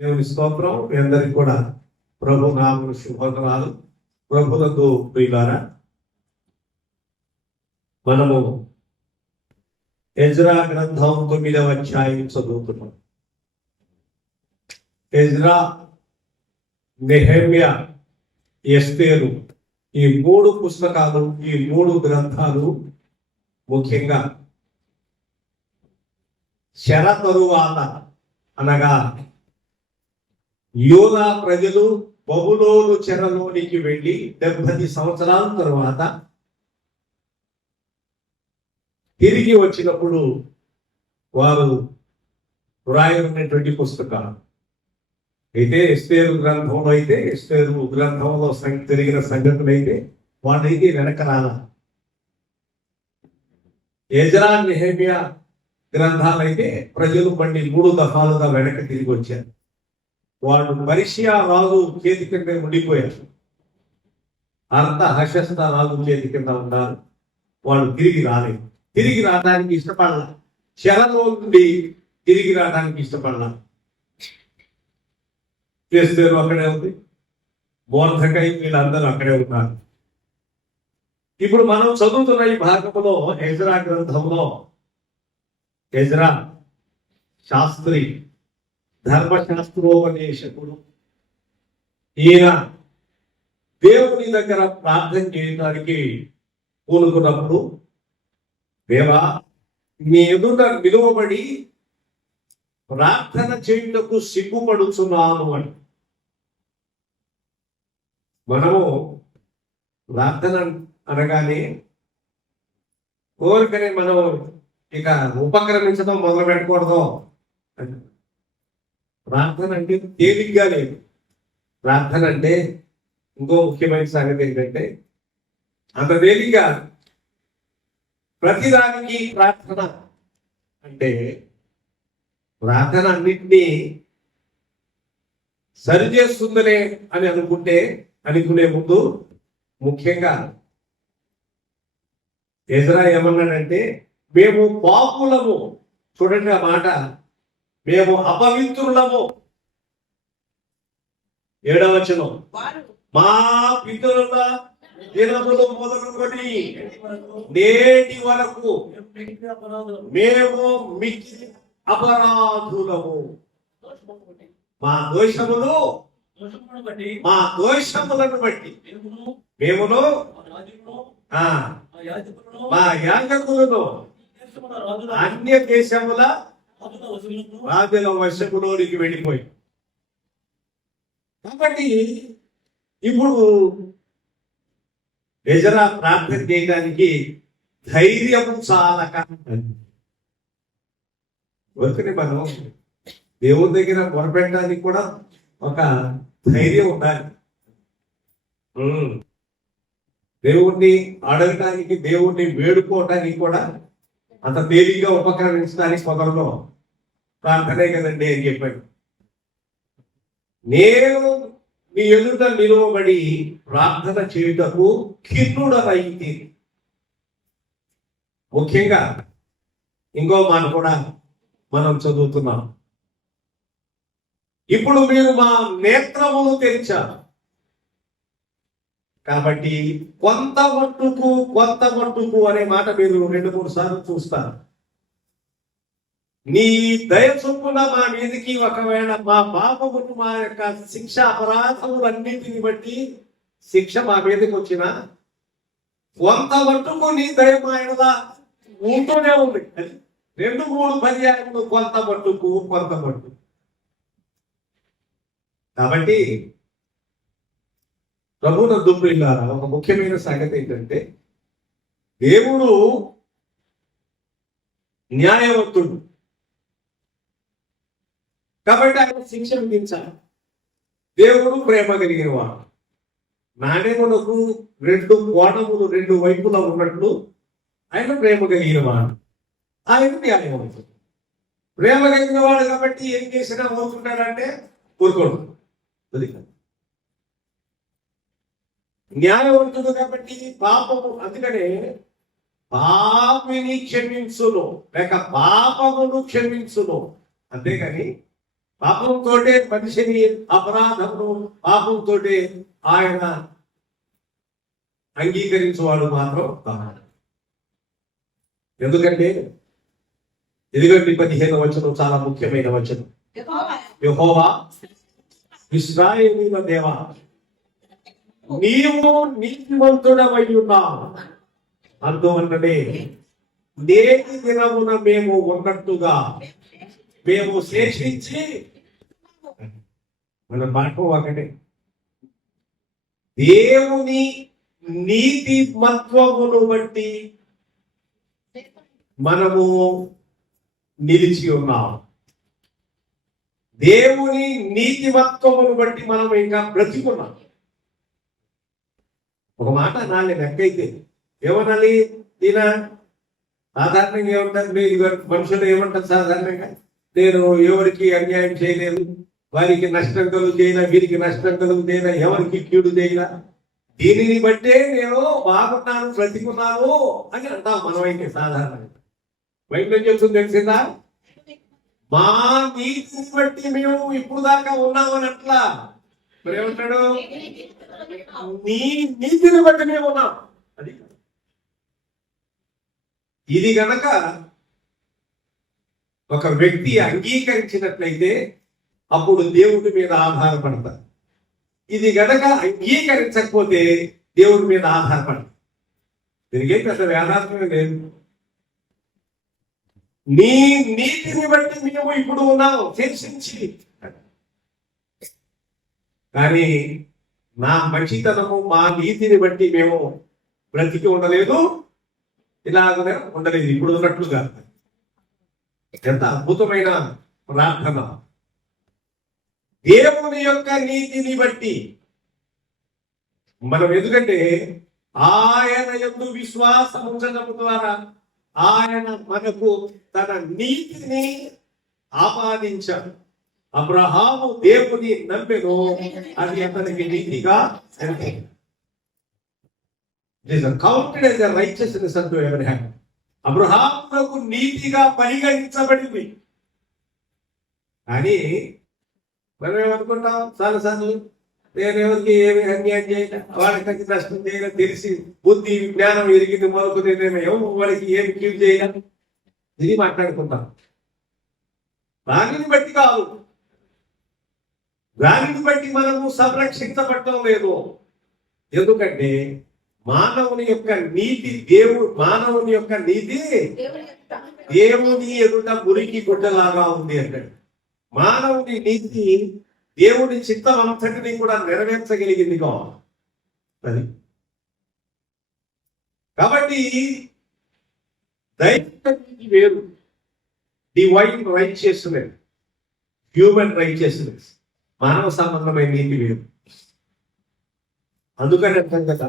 దేవుని స్తోత్రం. మీ అందరికి కూడా ప్రభు నామమున శుభవందనాలు. ప్రభువులకు ప్రియులారా, మనము ఎజ్రా గ్రంథం 9వ అధ్యాయం చదువుతున్నాం. ఎజ్రా, నెహెమ్యా, ఎస్తేరు, ఈ 3 పుస్తకాలు, ఈ 3 గ్రంథాలు ముఖ్యంగా శర తరువాత అనగా యూదా ప్రజలు బబులోను చెరలోనికి వెళ్ళి 70 సంవత్సరాల తరువాత తిరిగి వచ్చినప్పుడు వారు వ్రాయబడినటువంటి పుస్తకాలు. అయితే ఎస్తేరు గ్రంథంలో ఎస్తేరు గ్రంథంలో జరిగిన సంగతులు అయితే వాటికి వెనక రాల. ఎజ్రా, నెహెమ్యా గ్రంథాలైతే ప్రజలు మళ్ళీ 3 దఫాలుగా వెనక్కి తిరిగి వచ్చారు. వాళ్ళు పర్షియా రాజు చేతి కింద ఉండిపోయారు, అర్తహషస్త రాజు చేతి కింద ఉన్నారు. వాళ్ళు తిరిగి రాలేదు, తిరిగి రావడానికి ఇష్టపడాల, చెరలో నుండి తిరిగి రావడానికి ఇష్టపడాల. ఎస్తేరు అక్కడే ఉంది, మొర్దెకై వీళ్ళందరూ అక్కడే ఉన్నారు. ఇప్పుడు మనం చదువుతున్న ఈ భాగంలో ఎజ్రా గ్రంథంలో ఎజ్రా శాస్త్రి, ధర్మశాస్త్రోపదేశకుడు. ఈయన దేవుని దగ్గర ప్రార్థన చేయడానికి పూనుకున్నప్పుడు, దేవా, నీ ఎదుట నిలువబడి ప్రార్థన చేయుటకు సిగ్గుపడుచున్నాను అని. మనము ప్రార్థన అనగానే కోరికని మనం ఇక ఉపక్రమించడం మొదలు పెట్టకూడదు. ప్రార్థన అంటే తేలిగ్గా లేదు. ప్రార్థన అంటే ఇంకో ముఖ్యమైన సంగతి ఏంటంటే, అంత తేలిగ్గా ప్రతిదానికి ప్రార్థన అంటే, ప్రార్థన అన్నింటినీ సరిచేస్తుందనే అని అనుకునే ముందు ముఖ్యంగా ఎజ్రా ఏమన్నాడంటే, మేము పాపులము, చూడండి ఆ మాట, మేము అపవిత్రులము. 7వ వచనం, మా పితరుల దినములు మొదలుకొని నేటి వరకు మేము మిక్కిలి అపరాధులము. మా దోషములను బట్టి మేమును మా యాజకులను అన్య దేశముల రాజుల వశములోనికి వెళ్ళిపోయి. కాబట్టి ఇప్పుడు ఎజ్రా ప్రార్థన చేయడానికి ధైర్యం చాలక, వర్కని మనం దేవుని దగ్గర మొరపెట్టడానికి కూడా ఒక ధైర్యం ఉండాలి. దేవుణ్ణి అడగటానికి, దేవుణ్ణి వేడుకోవటానికి కూడా అంత తేలిగ్గా ఉపక్రమించడానికి మొదలులో ప్రార్థనే కదండి అని చెప్పాడు. నేను నీ ఎదుట నిలువబడి ప్రార్థన చేయుటకు ఖిన్నుడనైతే. ముఖ్యంగా ఇంకో మాట కూడా మనం చదువుతున్నాం, ఇప్పుడు మీరు మా నేత్రములు తెరిచారు కాబట్టి కొంత మట్టుకు అనే మాట మీరు 2-3 సార్లు చూస్తారు. నీ దయ చొప్పున మా మీదకి ఒకవేళ మా పాపమును, మా యొక్క శిక్ష, అపరాధములన్నింటిని బట్టి శిక్ష మా మీదకి వచ్చిన కొంత మట్టుకు నీ దయ మా ఎడల ఉంటూనే ఉంది. 2-3 పర్యాయములు కొంత మట్టుకు. కాబట్టి ప్రభువునందు ప్రియులారా, ఒక ముఖ్యమైన సంగతి ఏంటంటే, దేవుడు న్యాయవంతుడు కాబట్టి ఆయన శిక్ష విధించాలి. దేవుడు ప్రేమ కలిగిన వాడు. నాణ్యములకు 2 కోణములు 2 వైపులా ఉన్నట్లు ఆయన ప్రేమ కలిగిన వాడు, ఆయన న్యాయవంతుడు. ప్రేమ కలిగిన వాడు కాబట్టి ఏం చేసినా ఊరుకుంటాడంటే ఊరుకోడు. న్యాయవంతుడు కాబట్టి పాపము, అందుకనే పాపిని క్షమించును లేక పాపమును క్షమించును. అంతేగాని పాపంతోటే మనిషిని అపరాధమును పాపంతోటే ఆయన అంగీకరించేవాడు మాత్రం కాదు. ఎందుకంటే ఇదిగోండి 15వ వచనం చాలా ముఖ్యమైన వచనం. యెహోవా ఇశ్రాయేలీయుల దేవా, నీవు నీతిమంతుడవై ఉన్నావు. అందువల్లనే నేటి దినమున మేము ఉన్నట్టుగా మేము శేషించి, మన పాఠం ఒకటే, దేవుని నీతిమత్వమును బట్టి మనము నిలిచి ఉన్నాం. దేవుని నీతిమత్వమును బట్టి మనం ఇంకా బ్రతికున్నాం. ఒక మాట అనాలి, లెక్కైతే ఏమనాలి? ఈయన సాధారణంగా ఏమంటారు, మీరు మనుషులు ఏమంటారు సాధారణంగా, నేను ఎవరికి అన్యాయం చేయలేదు, వారికి నష్టం కలుగు చేయనా, వీరికి నష్టం కలుగు చేయనా, ఎవరికి కీడు చేయనా, దీనిని బట్టే నేను బాగున్నాను బ్రతికున్నాను అని అంటాం మనమైతే సాధారణంగా. బయట చెప్తుంది తెలిసిందా? మా నీతిని బట్టి మేము ఇప్పుడు దాకా ఉన్నామని అట్లా. మరి ఏమంటాడు? నీ నీతిని బట్టి మేము ఉన్నాం. అది ఇది గనక ఒక వ్యక్తి అంగీకరించినట్లయితే అప్పుడు దేవుడి మీద ఆధారపడతారు. ఇది గనక అంగీకరించకపోతే దేవుడి మీద ఆధారపడతారు. దీనికేం పెద్ద వేదాంతమే లేదు. నీ నీతిని బట్టి మేము ఇప్పుడు ఉన్నాము చర్చించి, కానీ నా మంచితనము మా నీతిని బట్టి మేము బ్రతికి ఉండలేదు, ఇలాగనే ఉండలేదు ఇప్పుడు ఉన్నట్లుగా. ఎంత అద్భుతమైన ప్రార్థన! దేవుని యొక్క నీతిని బట్టి మనం, ఎందుకంటే ఆయన యందు విశ్వాసం ఉంచడం ద్వారా ఆయన మనకు తన నీతిని ఆపాదించాడు. అబ్రహాము దేవుని నమ్మెను, అది అతనికి నీతిగా కౌంటెడ్ యాజ్ ఎ రైచియస్నెస్ అంటూ అబ్రహాం. అబ్రహామునకు నీతిగా పరిగణించబడింది. కానీ మనం ఏమనుకుంటాం చాలాసార్లు, నేను ఎవరికి ఏమి అన్యాయం చేయలే, వాళ్ళకి నష్టం చేయలే, తెలిసి బుద్ధి జ్ఞానం ఎరిగింది మొదలు నేను ఎవరు వాడికి ఏమి కీడు చేయను, ఇది మాట్లాడుకుంటాం. దానిని బట్టి కాదు, దానిని బట్టి మనము సంరక్షించబడటం లేదు. ఎందుకంటే మానవుని యొక్క నీతి మానవుని యొక్క నీతి దేవుని ఎదుట మురికి గుడ్డలాగా ఉంది అంటాడు. మానవుని నీతి దేవుని చిత్తం అంతటిని కూడా నెరవేర్చగలిగింది కావాలి. అది కాబట్టి దైవిక నీతి వేరు, డివైన్ రైచియస్నెస్, హ్యూమన్ రైచియస్నెస్, మానవ సంబంధమైన నీతి వేరు. అందుకని అంటాం కదా,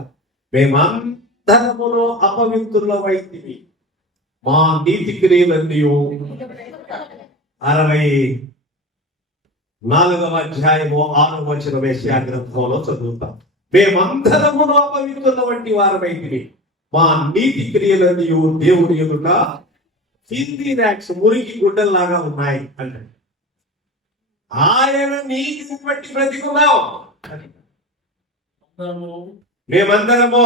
మేమందరములో అపవిత్రులమైతిమి, మా నీతి క్రియలన్నీ 64వ అధ్యాయము 6వ వచనం యెషయా గ్రంథంలో చదువుతాం. మేమందరమును అపవిత్రుల వంటి వారమైతిమి, మా నీతి క్రియలన్నీ దేవుని ఎదుట ఫిల్తీ ర్యాగ్స్, మురికి గుడ్డల్లాగా ఉన్నాయి అంటే ఆయన నీతిని బట్టి బ్రతికున్నాం. మేమందరము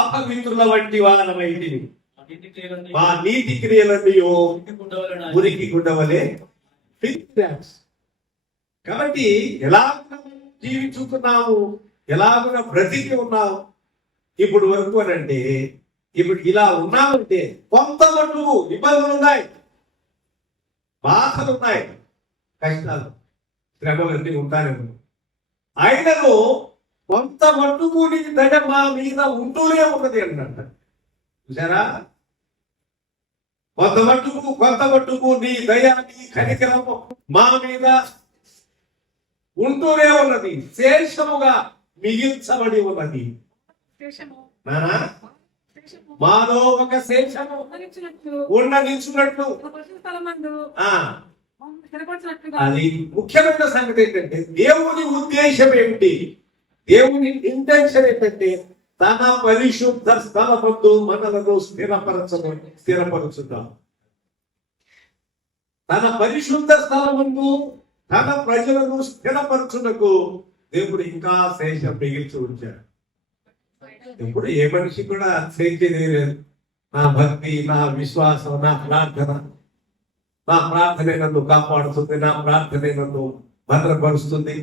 అపవిత్రుల వంటి వారమైతిమి, మా నీతి క్రియలన్నీ మురికి గుడ్డవలే. కాబట్టి ఎలాగ జీవించుతున్నాము, ఎలాగ బ్రతికి ఉన్నాము ఇప్పుడు వరకు అని అంటే, ఇప్పుడు ఇలా ఉన్నామంటే కొంత మటుకు ఇబ్బందులు ఉన్నాయి, బాధలు ఉన్నాయి, కష్టాలు శ్రమలన్నీ ఉంటానే. అయినను కొంత మటుకు నీ దయ మా మీద ఉంటూనే ఉన్నది అన్నట్ట. చూసారా? కొంత మట్టుకు నీ దయ, నీ కనికరము మా మీద ఉంటూనే ఉన్నది, శేషముగా మిగిల్చబడి ఉన్నది. నానా, మాలో ఒక శేషము ఉండనించున్నట్టు. అది ముఖ్యమైన సంగతి ఏంటంటే, దేవుని ఉద్దేశం ఏమిటి, దేవుని ఇంటెన్షన్ ఏంటంటే, తన పరిశుద్ధ స్థలమందు మనలను స్థిరపరచుతాం. తన పరిశుద్ధ స్థలమును తన ప్రజలను స్థిరపరచుటకు దేవుడు ఇంకా శేషం మిగిల్చి ఉంచాడు. ఇప్పుడు ఏ మనిషి కూడా చేసేది లేదు. నా భక్తి, నా విశ్వాసం, నా ప్రార్థనే నన్ను కాపాడుతుంది, నా ప్రార్థనే నన్ను భద్రపరుస్తుంది,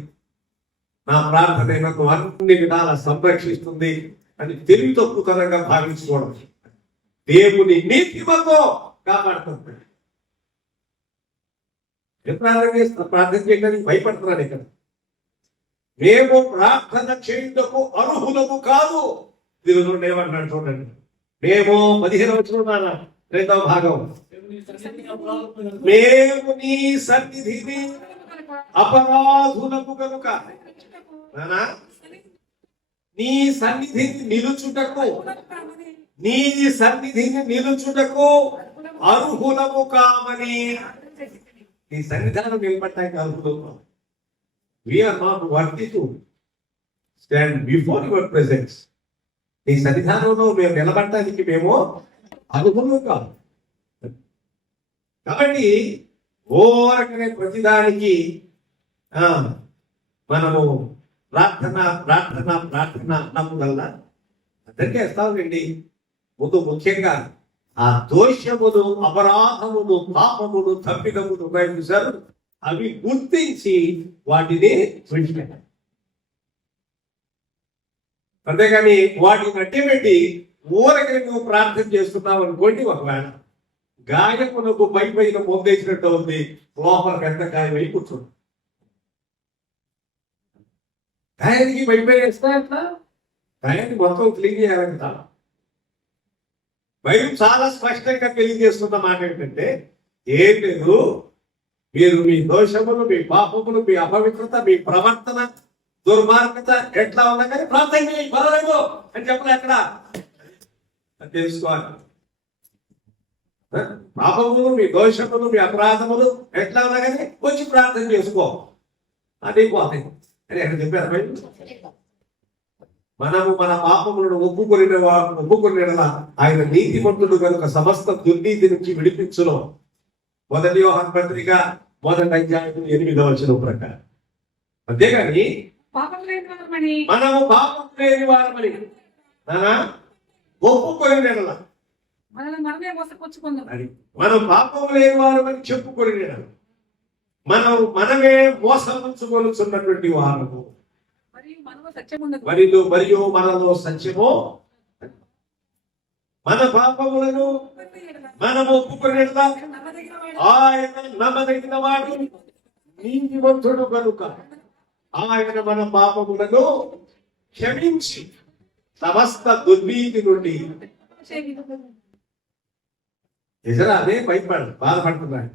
నా ప్రార్థనే నన్ను అన్ని విధాల సంరక్షిస్తుంది అని తెలివి తక్కువతనంగా భావించుకోవడం. దేవుని నీతిమతో కాపాడుతుంది. ప్రార్థన చేయడానికి భయపడుతున్నాను. ఇక్కడ మేము ప్రార్థన చేయుటకు అర్హులము కాదు. దేవుడు ఏమన్నాడు చూడండి. మేము 15 వచనం 2వ భాగం, మేము నీ సన్నిధిని అపరాధులకు కనుక నీ సన్నిధిని నిలుచుటకు అర్హులము కామని. నీ సన్నిధానం నిలబడటానికి అర్హులము. We are not worthy to stand before your presence. నీ సన్నిధానంలో మేము నిలబడటానికి మేము అర్హులు కాదు. కాబట్టి ఓరకనే ప్రతిదానికి మనము ప్రార్థన అన్నప్పుడల్లా అందరికీ వేస్తామండి. ముఖ్యంగా ఆ దోషములు, అపరాధములు, పాపములు, తప్పిదములు ఉపయోగించారు. అవి గుర్తించి వాటిని విడిచిపెట్టాలి. అంతేగాని వాటిని అడ్డుపెట్టి ఊరకని నువ్వు ప్రార్థన చేస్తున్నావు అనుకోండి, ఒకవేళ గాయమునకు పైన మొందేసినట్టు ఉంది, లోపల పెద్ద గాయం అయి కూర్చోండి. గాయానికి పైపేస్తా ఎట్లా? గాయాన్ని మొత్తం క్లీన్ చేయాలంట. బైబిల్ చాలా స్పష్టంగా తెలియజేస్తున్న మాట ఏంటంటే, ఏం లేదు, మీరు మీ దోషములు, మీ పాపములు, మీ అపవిత్రత, మీ ప్రవర్తన, దుర్మార్గత ఎట్లా ఉన్నా కానీ ప్రార్థన చేయి, పర్వాలేదు అని చెప్పలే. ఎక్కడ తెలుసుకోవాలి. పాపములు, మీ దోషములు, మీ అపరాధములు ఎట్లా ఉన్నా కానీ వచ్చి ప్రార్థన చేసుకో అది పోతాయి అని ఎక్కడ చెప్పారు. మనము మన పాపములను ఒప్పుకొనిలా ఆయన నీతిమంతుడు కనుక సమస్త దుర్నీతి నుంచి విడిపించును. 1 యోహాను పత్రిక 1వ అధ్యాయం 8వ వచనం ప్రకారం. అంతేగాని మనము పాపం లేని వారమని ఒప్పుకొని మనం పాపం లేని వారమని చెప్పుకొని మనమే మోసముచ్చుకొనుచున్నటువంటి వారము. మరియు మనలో సత్యము, మన పాపములను మనము ఒప్పుకొని ఆయన నమ్మదగిన వాడు, నీతిమంతుడు కనుక ఆయన మన పాపములను క్షమించి సమస్త దుర్నీతి నుండి. ఎదరా అదే బాధపడుతున్నాడు.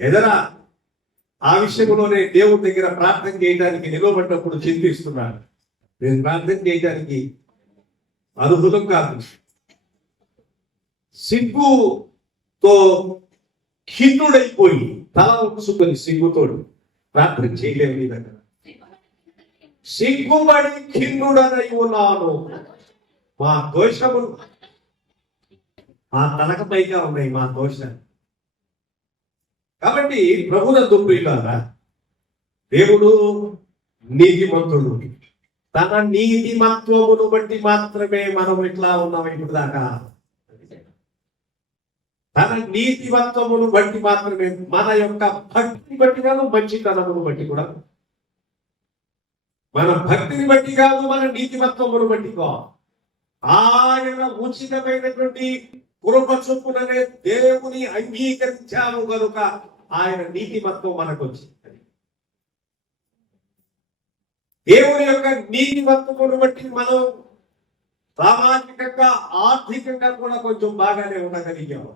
ఎదరా ఆ విషయంలోనే దేవుడి దగ్గర ప్రార్థన చేయడానికి నిలబడినప్పుడు చింతిస్తున్నాడు. నేను ప్రార్థన చేయడానికి అర్హులం కాదు. సిగ్గుతో ఖిన్నుడైపోయి తల ఉంచుకొని సిగ్గుతోడు ప్రార్థన చేయలేము. నీ దగ్గర సిగ్గుబడి ఖిన్నుడనై ఉన్నాను. మా దోషములు మా తలక పైగా ఉన్నాయి, మా దోషాలు. కాబట్టి ప్రభునందు ప్రియులారా, దేవుడు నీతిమంతుడు. తన నీతిమత్వమును బట్టి మాత్రమే మనం ఇట్లా ఉన్నాం ఇప్పుడు దాకా. తన నీతిమత్వమును బట్టి మాత్రమే, మన యొక్క భక్తిని బట్టి కాదు, మంచితనమును బట్టి కూడా. మన భక్తిని బట్టి కాదు, మన నీతిమత్వమును బట్టి కాదు. ఆయన ఉచితమైనటువంటి కృప చొప్పుననే దేవుని అంగీకరించాము కనుక ఆయన నీతిమత్వం మనకు వచ్చింది. దేవుని యొక్క నీతిమత్వమును బట్టి మనం సామాజికంగా, ఆర్థికంగా కూడా కొంచెం బాగానే ఉండగలిగాము.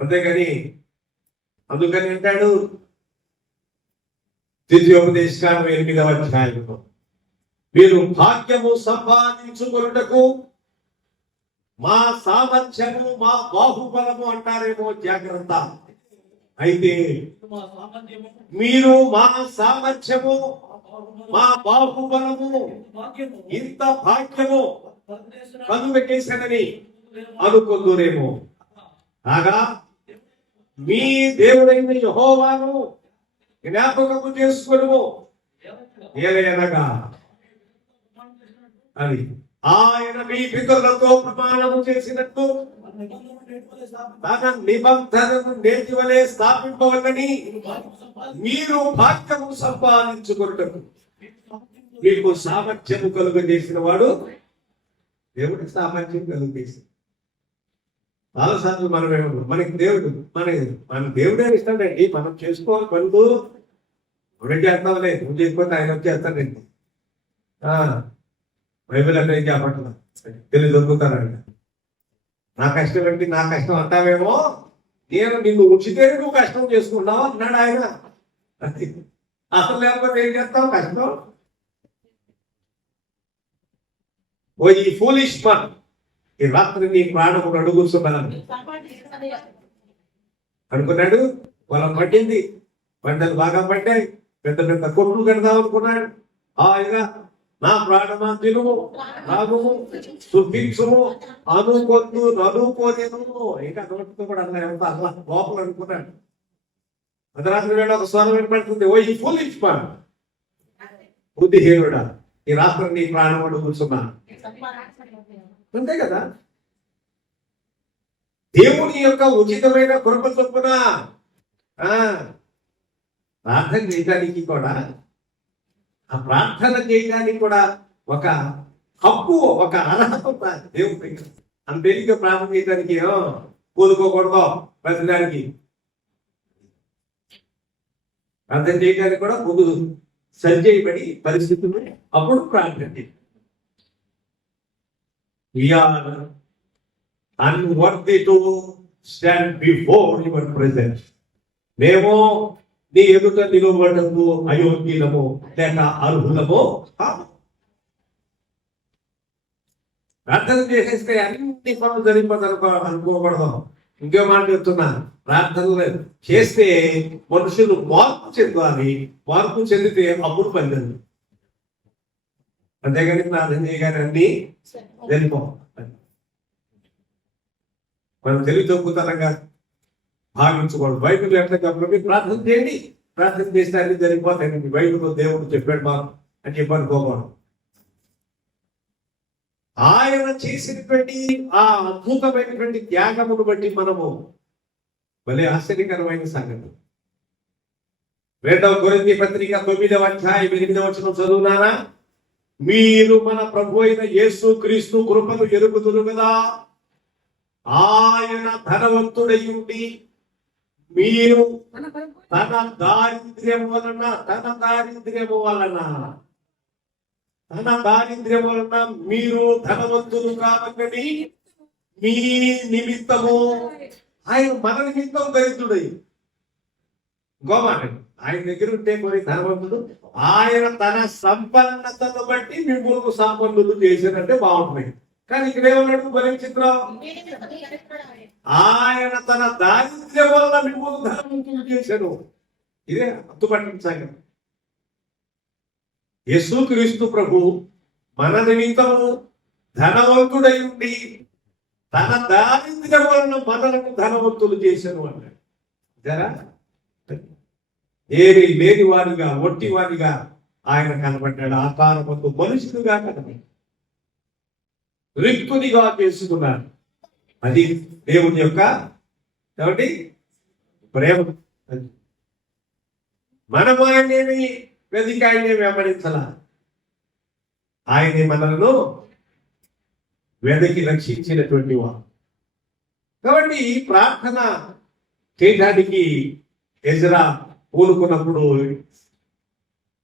అంతేగాని అందుకని అంటాడు ద్వితీయోపదేశకాండం 8వ అధ్యాయంలో, మీరు భాగ్యము సంపాదించుకొనుటకు మా సామర్థ్యము, మా బాహుబలము అంటారేమో, జాగ్రత్త. అయితే మీరు మా సామర్థ్యము, మా బాహుబలము, ఇంత భాగ్యము కనుగొట్టేశానని అనుకుందురేమో. కాగా మీ దేవుడైన యెహోవాను జ్ఞాపకము చేసుకొనుము. ఏలయనగా అది ఆయన మీ పితరులతో ప్రమాణము చేసినట్టు తన నిబంధనను నేటి వలె స్థాపింపవలని మీరు భాగ్యము సంపాదించుకున్నట్టు మీకు సామర్థ్యము కలుగజేసిన వాడు దేవుడికి సామర్థ్యం కలుగజేసి. చాలాసార్లు మనకి దేవుడు మన దేవుడే ఇస్తాడండి. మనం చేసుకోవాలి పనులు మనం చేస్తాంలే, నువ్వు చేయకపోతే ఆయన వచ్చేస్తాడండి. బైబిల్ అంటే ఏం చెప్పట్లా, తెలివి దొరుకుతారంట. నా కష్టం ఏంటి, నా కష్టం అంటావేమో, నేను నిన్ను ఉంచితే నువ్వు కష్టం చేసుకున్నావు అన్నాడు ఆయన. అసలు లేకపోతే ఏం చేస్తావు కష్టం? ఓ ఈ ఫూలిష్ మన్, ఈ రాత్రి నీ ప్రాణము అడుగుతున్నాను అనుకున్నాడు. వాళ్ళ పట్టింది, పంటలు బాగా పడ్డాయి, పెద్ద పెద్ద కొట్లు కడదాం అనుకున్నాడు. ఆయన నా ప్రాణమా తినుము, రాగుము, సుఖించుము, అనుకొద్దు నలుకోలేను. ఇంకా నోటితో కూడా అలా ఎంత అలా లోపల అనుకున్నాడు. అర్ధరాత్రి వేళ ఒక స్వరం వినపడుతుంది, ఓ ఈ ఫూలిష్ మన్, బుద్ధిహీనుడా, ఈ రాత్రి నీ ప్రాణం అడుగుతున్నా. అంతే కదా, దేవుని యొక్క ఉచితమైన కృప చొప్పున ప్రార్థన చేయడానికి కూడా, ఆ ప్రార్థన చేయడానికి కూడా ఒక హక్కు, ఒక అర్హత దేవుడి. అంతేగా ప్రార్థన చేయడానికి కూలుకోకూడదు, ప్రతిదానికి ప్రార్థన చేయడానికి కూడా ముందు సరిచేయబడి పరిస్థితులు, అప్పుడు ప్రార్థన చేయాలి. We are unworthy to stand before your presence. మేము నీ ఎదుట నిలబడము అయోగ్యులము లేక అర్హులము. ప్రార్థన చేసేస్తే అన్ని పనులు జరిగిపోతారు అనుకోకూడదు. ఇంకో మాట చెప్తున్నా, ప్రార్థనలు చేస్తే మనుషులు మార్పు చెందాలి. మార్పు చెందితే అప్పుడు పని. అంతేగాని ప్రార్థన చేయగానే అన్ని జరిపో. మనం తెలివి తగ్గుతారంగా భావించకూడదు. బైబిల్ ఎట్లా చెప్పండి, ప్రార్థన చేయండి, ప్రార్థన చేస్తే అన్ని జరిగిపోతాయి. బైబిల్లో దేవుడు చెప్పాడు మాకు అని చెప్పి అనుకోకూడదు. ఆయన చేసినటువంటి ఆ అద్భుతమైనటువంటి త్యాగమును బట్టి మనము భలే ఆశ్చర్యకరమైన సంగతి. 2వ కొరింథీ పత్రిక 9వ అధ్యాయం 8వ వచనం చదువునారా? మీరు మన ప్రభు అయిన యేసు క్రీస్తు కృపను ఎరుగుదురు కదా, ఆయన ధనవంతుడై ఉండి మీరు తన దారిద్ర్యము వలన మీరు ధనవంతులు కావని మీ నిమిత్తము, ఆయన మన నిమిత్తం దరిద్రుడై. గోమాట ఆయన దగ్గర ఉంటే మరి ధనవంతుడు, ఆయన తన సంపన్నతను బట్టి మిమ్మల్ని సంపన్నులు చేసినట్టే బాగుంటుంది. కానీ ఇక్కడ ఏమన్నాడు మరి చిత్రం, ఆయన తన దారిద్ర్యం వల్ల మిమ్మల్ని ధనవంతులు చేశాడు. ఇదే అర్థపట్టించాలి. యేసుక్రీస్తు ప్రభు మన నిమిత్తము ధనవంతుడై ఉండి తన దారిద్ర్యం వలన మనలను ధనవంతులు చేశాను అన్నాడు. జరా ఏమి లేని వాడిగా, ఒట్టి వాడిగా ఆయన కనబడ్డాడు. ఆకారమందు మనుషులుగా కనబడ్డాడు, రిక్తునిగా చేసుకున్నాడు. అది దేవుని యొక్క ఏమిటి ప్రేమ. మనము ఆయనేమి వెతికి ఆయనే వెంబడించాల, ఆయనే మనలను వెదకి రక్షించినటువంటి వాడు. కాబట్టి ఈ ప్రార్థన చేయడానికి ఎజ్రా పూనుకున్నప్పుడు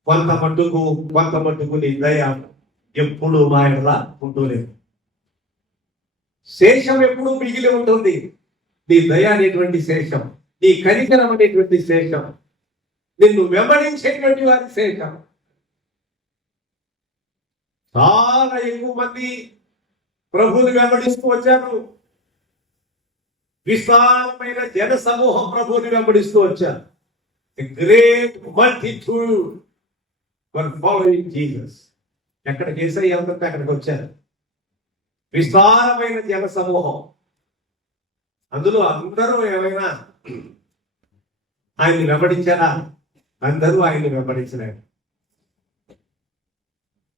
కొంత మట్టుకు నీ దయ ఎప్పుడు మాయలా ఉంటూలేదు. శేషం ఎప్పుడు మిగిలి ఉంటుంది. నీ దయ అనేటువంటి శేషం, నీ కనికరం అనేటువంటి శేషం, నిన్ను వెంబడించేటువంటి వారి శేషం. చాలా ఎక్కువ మంది ప్రభువుని వెంబడిస్తూ వచ్చారు. విశాలమైన జన సమూహం ప్రభువుని వెంబడిస్తూ వచ్చారు. A great multitude were following Jesus. ఎక్కడ యేసయ్య వెళ్తుంటే అక్కడికి వచ్చారు. విస్తారమైన జన సమూహం. అందులో అందరూ ఏమైనా ఆయన్ని వెంబడించారా? అందరూ ఆయన్ని వెంబడించలేరు.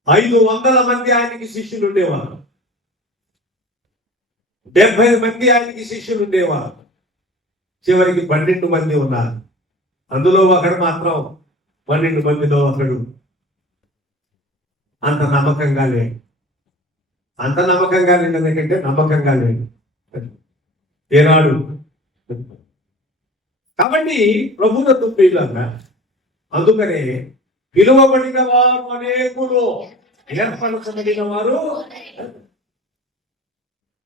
500 మంది ఆయనకి శిష్యులు ఉండేవారు. 70 మంది ఆయనకి శిష్యులు ఉండేవారు. చివరికి 12 మంది ఉన్నారు. అందులో ఒకడు మాత్రం 12 మందిలో ఒకడు అంత నమ్మకంగా లేడు. అంత నమ్మకంగా లేడు ఎందుకంటే నమ్మకంగా లేడు ఏనాడు. కాబట్టి ప్రభుత్వ ప్రియులంగా, అందుకనే పిలువబడిన వారు అనేకులు, ఏర్పరచబడిన వారు,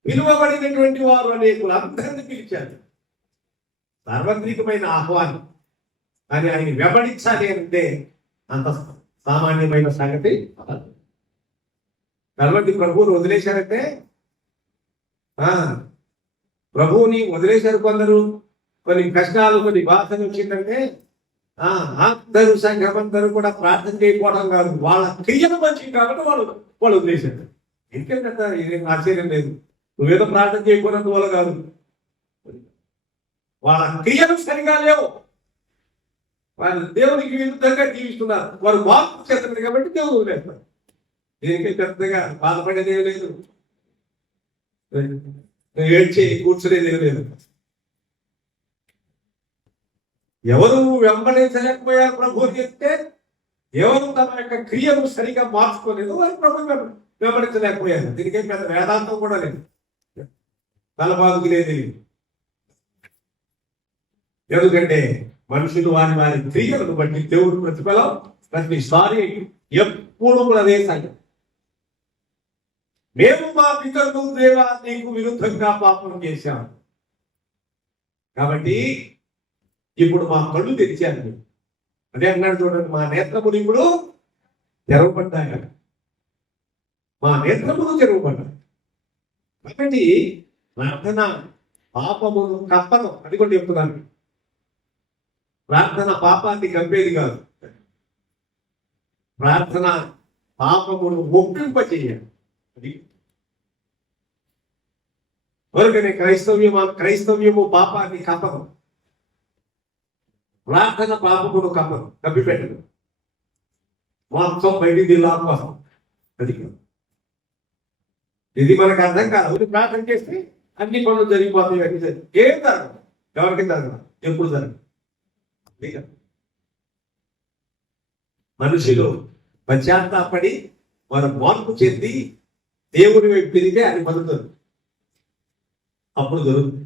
పిలువబడినటువంటి వారు అనేకులు, అందరిని పిలిచారు. సార్వత్రికమైన ఆహ్వానం. కానీ ఆయన వెంబడించాలి అంటే అంత సామాన్యమైన సంగతి. కాబట్టి ప్రభువుని వదిలేశారంటే, ప్రభువుని వదిలేశారు కొందరు. కొన్ని కష్టాలు, కొన్ని బాధలు వచ్చిందంటే అందరూ సంఘమందరూ కూడా ప్రార్థన చేయకపోవడం కాదు, వాళ్ళ క్రియలు మంచివి కాబట్టి వాళ్ళు వదిలేశారు. ఎందుకంటే ఏం ఆశ్చర్యం లేదు. నువ్వేదో ప్రార్థన చేయకపోయినందువల్ల కాదు, వాళ్ళ క్రియలు సరిగా లేవు. వాళ్ళు దేవునికి విరుద్ధంగా జీవిస్తున్నారు. వారు మార్పు చేస్తున్నారు కాబట్టి దేవుడు వదిలేస్తారు. దీనికి పెద్దగా బాధపడేది ఏం లేదు, ఏడ్చి కూర్చునేది ఏం లేదు. ఎవరు వెంబడించలేకపోయారు ప్రభు చెప్తే, ఎవరు తమ యొక్క క్రియను సరిగా మార్చుకోలేదు, వారు ప్రభు వెంబడించలేకపోయారు. దీనికేం పెద్ద వేదాంతం కూడా లేదు, తలబాదుకు లేదు. ఎందుకంటే మనుషులు వారి వారి క్రియలను బట్టి దేవుడు ప్రతిఫలం ప్రతిసారి ఎప్పుడు కూడా అదే సంగతి. మేము మా పితరులు దేవా నీకు విరుద్ధంగా పాపం చేశాము, కాబట్టి ఇప్పుడు మా కళ్ళు తెరిచాను. అదే అన్నాడు చూడండి, మా నేత్రములు ఇప్పుడు తెరవబడ్డాయి. మా నేత్రములు తెరవబడ్డాయి. కాబట్టి ప్రార్థన పాపమును కప్పను, అది కూడా చెప్తున్నాను. ప్రార్థన పాపాన్ని కప్పేది కాదు, ప్రార్థన పాపమును ఒప్పింపచేయాలి. అది వరకనే క్రైస్తవ్యము పాపాన్ని కప్పదు, ప్రార్థన పాపమును కప్పదు, కప్పిపెట్టదు. మొత్తం బయటిది లాభం. అది ఇది మనకు అర్థం కాదు. ప్రార్థన చేస్తే అన్ని పనులు జరిగిపోతాయి. అన్ని ఏం జరగదు, ఎవరికి జరగదు, ఎప్పుడు జరగదు. మనుషులు పశ్చాత్తాపడి వారు మార్పు చెంది దేవుని వైపు తిరిగితే అది పొందుతుంది, అప్పుడు దొరుకుతుంది.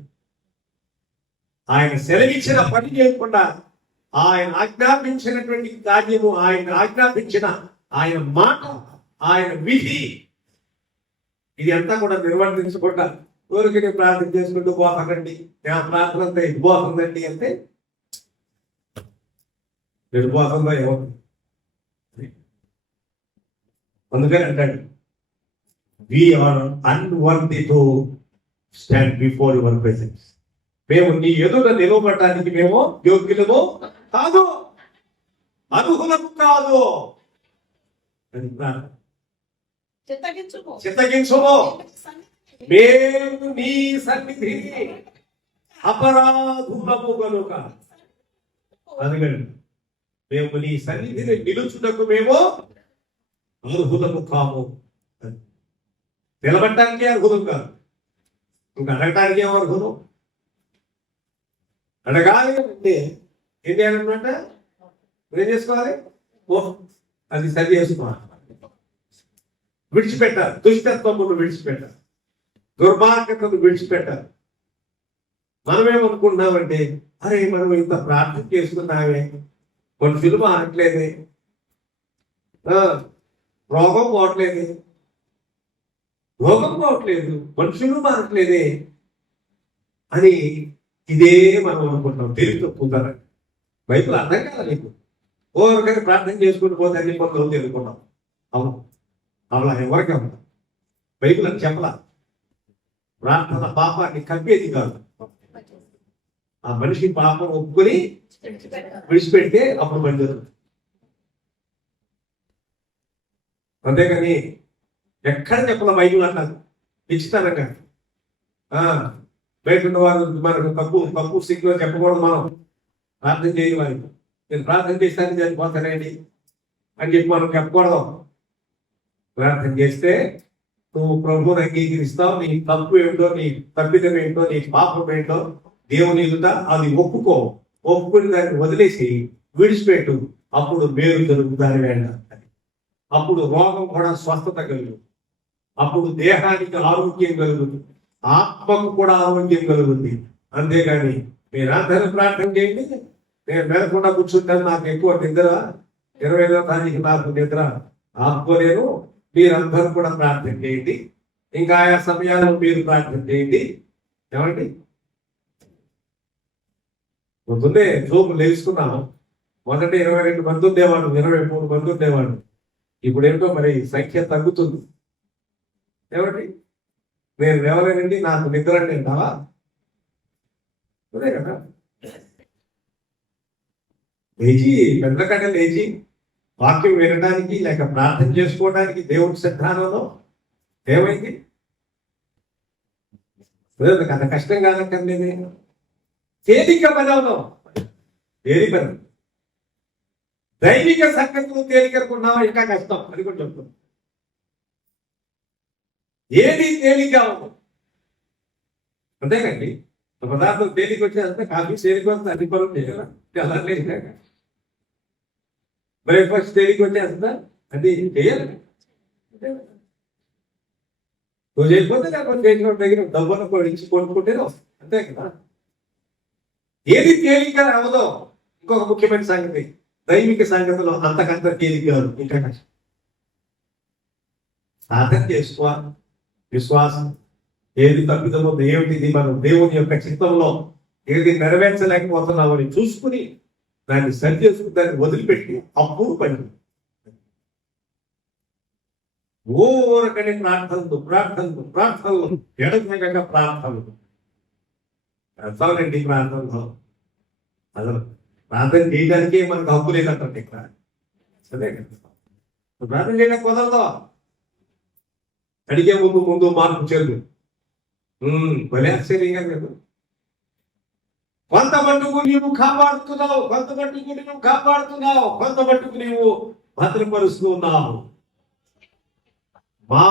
ఆయన సెలవిచ్చిన పని చేయకుండా, ఆయన ఆజ్ఞాపించినటువంటి కార్యము, ఆయన ఆజ్ఞాపించిన ఆయన మాట, ఆయన విధి, ఇది అంతా కూడా నిర్వర్తించకుండా ఊరికి ప్రార్థన చేసుకుంటూ పోతానండి, నా ప్రార్థన అంతా ఇదిపోతుందండి అంటే నిర్బోధంలో ఏమవుతుంది. అందుకని అంటాడు, we are unworthy to stand before your presence. మేము నీ ఎదుట నిలవబడటానికి మేము యోగ్యులము కాదు, అర్హులము కాదు. చిత్తగించుము, మేము నీ సన్నిధిని అపరాధులము కనుక. అందుకని మేము నీ సన్నిధిని నిలుచుటకు మేము అర్హులము కాము. నిలబడటానికి అర్హులం కాదు, ఇంకా అడగటానికి ఏమో అర్హులం. అడగాలి అంటే ఏం చేయాలన్నమాట, ఏం చేసుకోవాలి, అది సరి చేసుకోవాలి. విడిచిపెట్టాలి, దుష్టత్వమును విడిచిపెట్టాలి, దుర్మార్గతను విడిచిపెట్టాలి. మనమేమనుకుంటున్నామంటే, అరే మనం ఇంత ప్రార్థన చేసుకున్నామే, మనుషులు మారట్లేదే, రోగం పోవట్లేదు, మనుషులు మారట్లేదే అని ఇదే మనం అనుకుంటాం. తెలివి తప్పుతారా? బైబిల్ అర్థం కదా నీకు. ఓరికైనా ప్రార్థన చేసుకుని పోతే అన్ని పనులు తెలుసుకున్నాం. అవును, అలా ఎవరికి అవ్వదు. బైబిల్ అని చెప్పలా. ప్రార్థన పాపాన్ని కప్పేది కాదు. ఆ మనిషి పాపం ఒప్పుకొని విడిచిపెడితే అప్పుడు మంచిది. అంతేగాని ఎక్కడ చెప్పాల బైబిల్ అన్నారు నిశ్చితంగా. బయట ఉన్న వారు మనకు తప్పు సిగ్గులో చెప్పకూడదు. మనం ప్రార్థన చేయని వారికి నేను ప్రార్థన చేస్తాను చనిపోతానండి అని చెప్పి మనం చెప్పకూడదు. ప్రార్థన చేస్తే నువ్వు ప్రభువుని అంగీకరిస్తావు. నీ తప్పు ఏంటో, నీ తప్పిదం ఏంటో, నీ పాపం ఏంటో దేవుని ఎదుట అది ఒప్పుకుని దాన్ని వదిలేసి విడిచిపెట్టు. అప్పుడు మేలు జరుగుతారు వేళ. అప్పుడు రోగం కూడా స్వస్థత కలుగు. అప్పుడు దేహానికి ఆరోగ్యం కలుగుతుంది, ఆత్మకు కూడా ఆరోగ్యం కలుగుతుంది. అంతేగాని మీరందరూ ప్రార్థన చేయండి, నేను మెరకుండా కూర్చుంటాను, నాకు ఎక్కువ నిద్ర, 25వ తారీఖు నాకు నిద్ర ఆపుకోలేను. మీరందరూ కూడా ప్రార్థన చేయండి, ఇంకా ఆయా సమయాల్లో మీరు ప్రార్థన చేయండి. ఏమండి, పొద్దున్నే జోపు లేచుకున్నాము. మొదటి 22 మంది ఉండేవాడు, 23 మంది ఉండేవాడు. ఇప్పుడు ఏంటో మరి సంఖ్య తగ్గుతుంది. ఏమండి, నేను లేవలేనండి, నాకు నిద్ర అండి అంటావా? అదే కదా, లేచి పెద్దకంటే లేచి వాక్యం వినడానికి లేక ప్రార్థన చేసుకోవడానికి దేవుడి సిద్ధాంతంలో ఏమైంది? అంత కష్టం కాదక్కర్లేదే, తేలిక పదంలో తేలిక. దైవిక సంగతులు తేలికనుకున్నావా ఇంకా కష్టం. అది కూడా చెప్తాం. ఏది తేలిక అంతేనండి. పదార్థం తేలిక వచ్చేదంటే కాఫీ తేలిక వస్తుంది, అన్ని పనులు చేయాలి. బ్రేక్ఫాస్ట్ తేలిక వచ్చేస్తుందా, అది చేయాలి. నువ్వు చేయకపోతే లేకపోతే చేసిన దగ్గర డబ్బును ఇచ్చి కొనుక్కుంటే వస్తుంది, అంతే కదా. ఏది తేలిక అవదో. ఇంకొక ముఖ్యమైన సంగతి, దైవిక సంగతిలో అంతకంత తేలిక కాదు, ఇంకా కష్టం. సాధన చేసుకోవాలి, విశ్వాసం ఏది తప్పిదమో ఏమిటిది, మనం దేవుని యొక్క చిత్తంలో ఏది నెరవేర్చలేకపోతున్నామని చూసుకుని దాన్ని సరి చేసుకుని దాన్ని వదిలిపెట్టి అప్పుడు పని. ఊరకని ప్రార్థనలు ఎడమగా ప్రార్థనలు చదవండి. ప్రార్థనలో అసలు ప్రార్థన చేయడానికే మనకు హక్కు లేదంటే ఇక్కడ సరే కదా. ప్రార్థన చేయడానికి కుదరదు. అడిగే ముందు మార్పు చెల్లు. భలే ఆశ్చర్యంగా లేదు. కొంత మట్టుకు నీవు కాపాడుతున్నావు, కొంత మట్టుకు నీవు భద్రపరుస్తూ ఉన్నావు. మా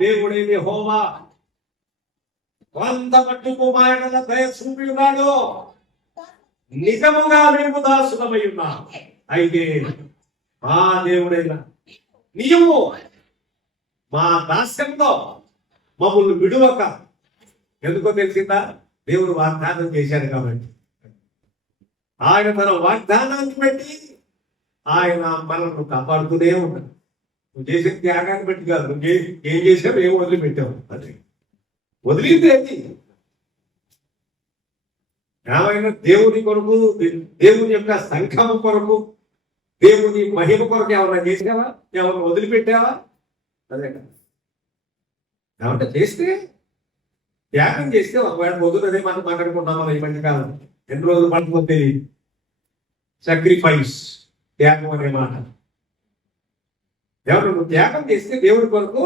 దేవుడైన యెహోవా కొంత మట్టుకు మా ఎడల దయ చూపి ఉన్నాడు. నిజముగా మేము దాసులమై ఉన్నాం. అయితే మా దేవుడైన నీవు మా దాస్యంలో మమ్మల్ని విడువక, ఎందుకో తెలిసిందా? దేవుడు వాగ్దానం చేశాడు కాబట్టి. ఆయన తన వాగ్దానాన్ని బట్టి ఆయన మనల్ని కాపాడుతూనే ఉంటాడు. నువ్వు చేసిన త్యాగాన్ని బట్టి కాదు, నువ్వు ఏం చేసావు, ఏం వదిలిపెట్టావు. అది వదిలితే ఏమైనా దేవుని కొరకు, దేవుని యొక్క సంఘము కొరకు, దేవుని మహిమ కొరకు ఏమన్నా చేసావా? ఏమన్నా వదిలిపెట్టావా? అదే కదా. ఏమంటే చేస్తే, త్యాగం చేస్తే ఒకవేళ వదులనే మనం మాట్లాడుకుంటాం ఈ మధ్య కాలం. ఎన్ని రోజులు పడుతుందో తెలియదు. సాక్రిఫైస్, త్యాగం అనే మాట. ఎవరు నువ్వు త్యాగం చేస్తే దేవుడి కొరకు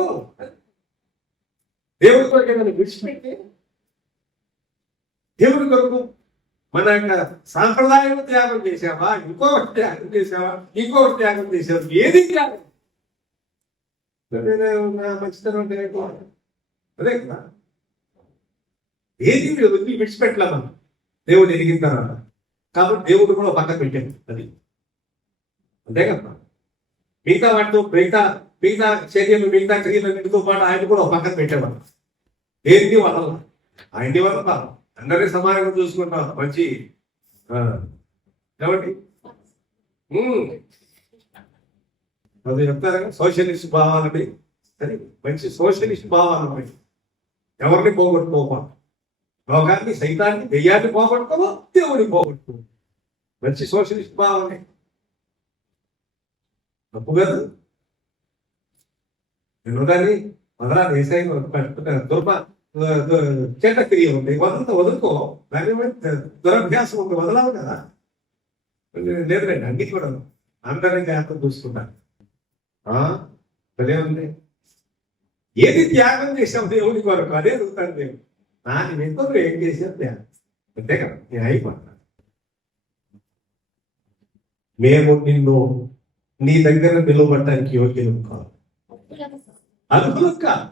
ఏమైనా విడిచిపెట్టి దేవుడి కొరకు మన యొక్క సాంప్రదాయం త్యాగం చేసావా, ఇంకొకటి త్యాగం చేసావా, ఏది త్యాగం? మంచితనం అదే కదా. ఏది విడిచిపెట్టలే మనం దేవుడు ఎదిగిన తర్వాత. కాబట్టి దేవుడు కూడా పక్కన పెట్టాడు. అది అంతే కదా. మిగతా వాటితో మిగతా క్రియలన్నిటితో పాటు ఆయన కూడా పక్కన పెట్టేవాడు. దేన్ని వదల, ఆయన్ని వదల, అందరినీ సమానంగా చూసుకుంటాం. మంచి కాబట్టి అది చెప్తారా, సోషలిస్ట్ భావాలని. సరే, మంచి సోషలిస్ట్ భావాలని. ఎవరిని పోగొట్టుకోవా, లోకాన్ని, సైతాన్ని, దెయ్యాన్ని పోగొట్టుకోవా, దేవుడిని పోగొట్టుకో. మంచి సోషలిస్ట్ భావాలని. తప్పు కదా. నేను దాన్ని వదలాలి. ఏసై చెడ్డ క్రియ ఉంది, వదులుకో. దాని దురభ్యాసం ఉంది, వదలాలి కదా. లేదులేండి, అన్ని కూడా అందరినీ జాగ్రత్త చూసుకుంటాను. అదే ఉంది. ఏది త్యాగం చేసావు దేవుడి కొరకు, అదే అడుగుతాను దేవుడు. నేను ఎంతో ఏం చేసాను త్యాగం, అంతే కదా. నేను అయిపోతాను. మేము నిన్ను నీ దగ్గర నిలబడటానికి యోగ్యం కాదు, అర్హులం కాదు.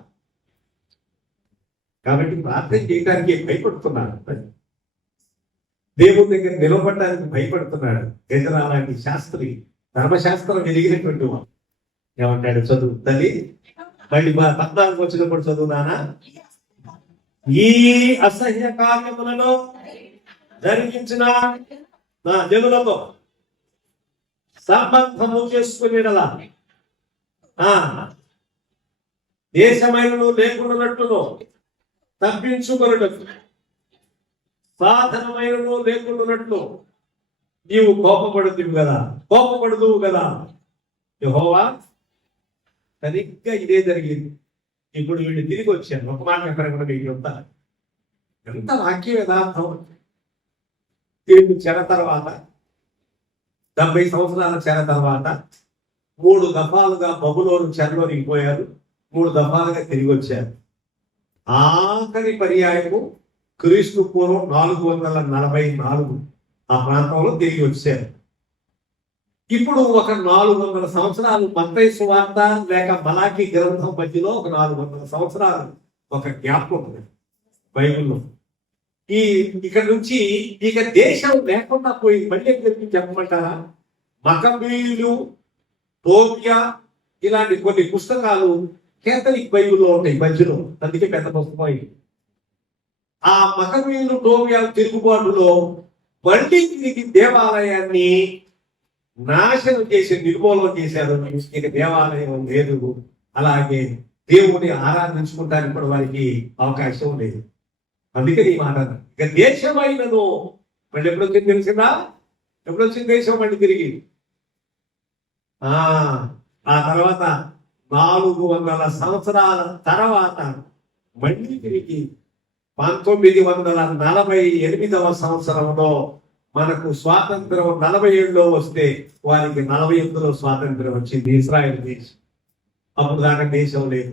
కాబట్టి ప్రార్థన చేయడానికి భయపడుతున్నాడు, దేవుని దగ్గర నిలబడటానికి భయపడుతున్నాడు. ఎదురా లాంటి శాస్త్రి, ధర్మశాస్త్రం ఎదిగినటువంటి వాడు ఏమంటాడు? చదువు తల్లి, మళ్ళీ 14 వచ్చినప్పుడు చదువునానా, ఈ అసహ్య కార్యములను జరిగించిన నా జనులతో సంబంధము చేసుకునేలా దేశమైనను లేకుండానట్టును తప్పించుకొనుటకు సాధనమైనను లేకుండానట్లు నీవు కోపపడుదువు కదా యెహోవా. సరిగ్గా ఇదే జరిగింది. ఇప్పుడు వీళ్ళు తిరిగి వచ్చారు. ఒక మాట ఎక్కడ మీకు చెప్తా, ఎంత వాక్య యథార్థం. వీళ్ళు చెర తర్వాత 70 సంవత్సరాల చెర తర్వాత 3 దఫాలుగా బబులోను చెరలోనికి పోయారు, 3 దఫాలుగా తిరిగి వచ్చారు. ఆఖరి పర్యాయము క్రీస్తు పూర్వం 444 ఆ ప్రాంతంలో తిరిగి వచ్చారు. ఇప్పుడు ఒక 400 సంవత్సరాలు మత్తయి సువార్త లేక మలాకి గ్రంథం మధ్యలో ఒక 400 సంవత్సరాలు ఒక జ్ఞాపకం ఉంది బైబిల్లో. ఇక్కడ నుంచి ఇక దేశం లేకుండా పోయి మళ్ళీ చెప్పమంటారా? మకబీయులు, టోబియా ఇలాంటి కొన్ని పుస్తకాలు కేథలిక్ బైబిల్లో ఉంటాయి మధ్యలో, అందుకే పెద్ద పుస్తకం. ఆ మకబీయులు, టోబియా తిరుగుబాటులో మళ్ళీ తిరిగి దేవాలయాన్ని నాశనం చేసి నిర్మూలన చేశారు. ఇక దేవాలయం లేదు, అలాగే దేవుని ఆరాధించుకుంటానికి కూడా వారికి అవకాశం లేదు. అందుకే ఈ మాట, ఇక దేశమైనను మళ్ళీ ఎప్పుడు వచ్చింది తెలిసిందా? ఎప్పుడు వచ్చింది దేశం మళ్ళీ తిరిగి? ఆ తర్వాత 400 సంవత్సరాల తర్వాత మళ్ళీ తిరిగి 1948వ సంవత్సరంలో మనకు స్వాతంత్రం 47లో వస్తే వారికి 48లో స్వాతంత్రం వచ్చింది ఇజ్రాయెల్ దేశం. అప్పుడు దాకా దేశం లేదు.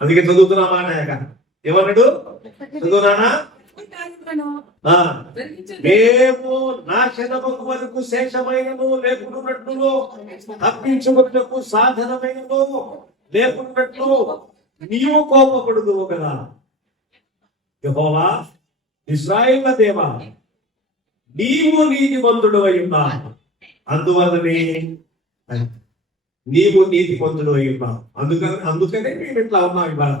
అందుకే చదువుతున్నా మాట ఏమన్నాడు? చదువునానా, మేము నాశనము వరకు శేషమైనను లేకున్నట్లు తప్పించుకున్నకు సాధనమైనను లేకున్నట్లు నీవు కోపపడుదువు కదా యెహోవా. ఇశ్రాయేలు దేవా, నీవు నీతిమంతుడు అయి ఉన్నావు, అందువల్లనే నీవు నీతిమంతుడు అయి ఉన్నావు. అందుకనే మేము ఇట్లా ఉన్నాం ఇవాళ.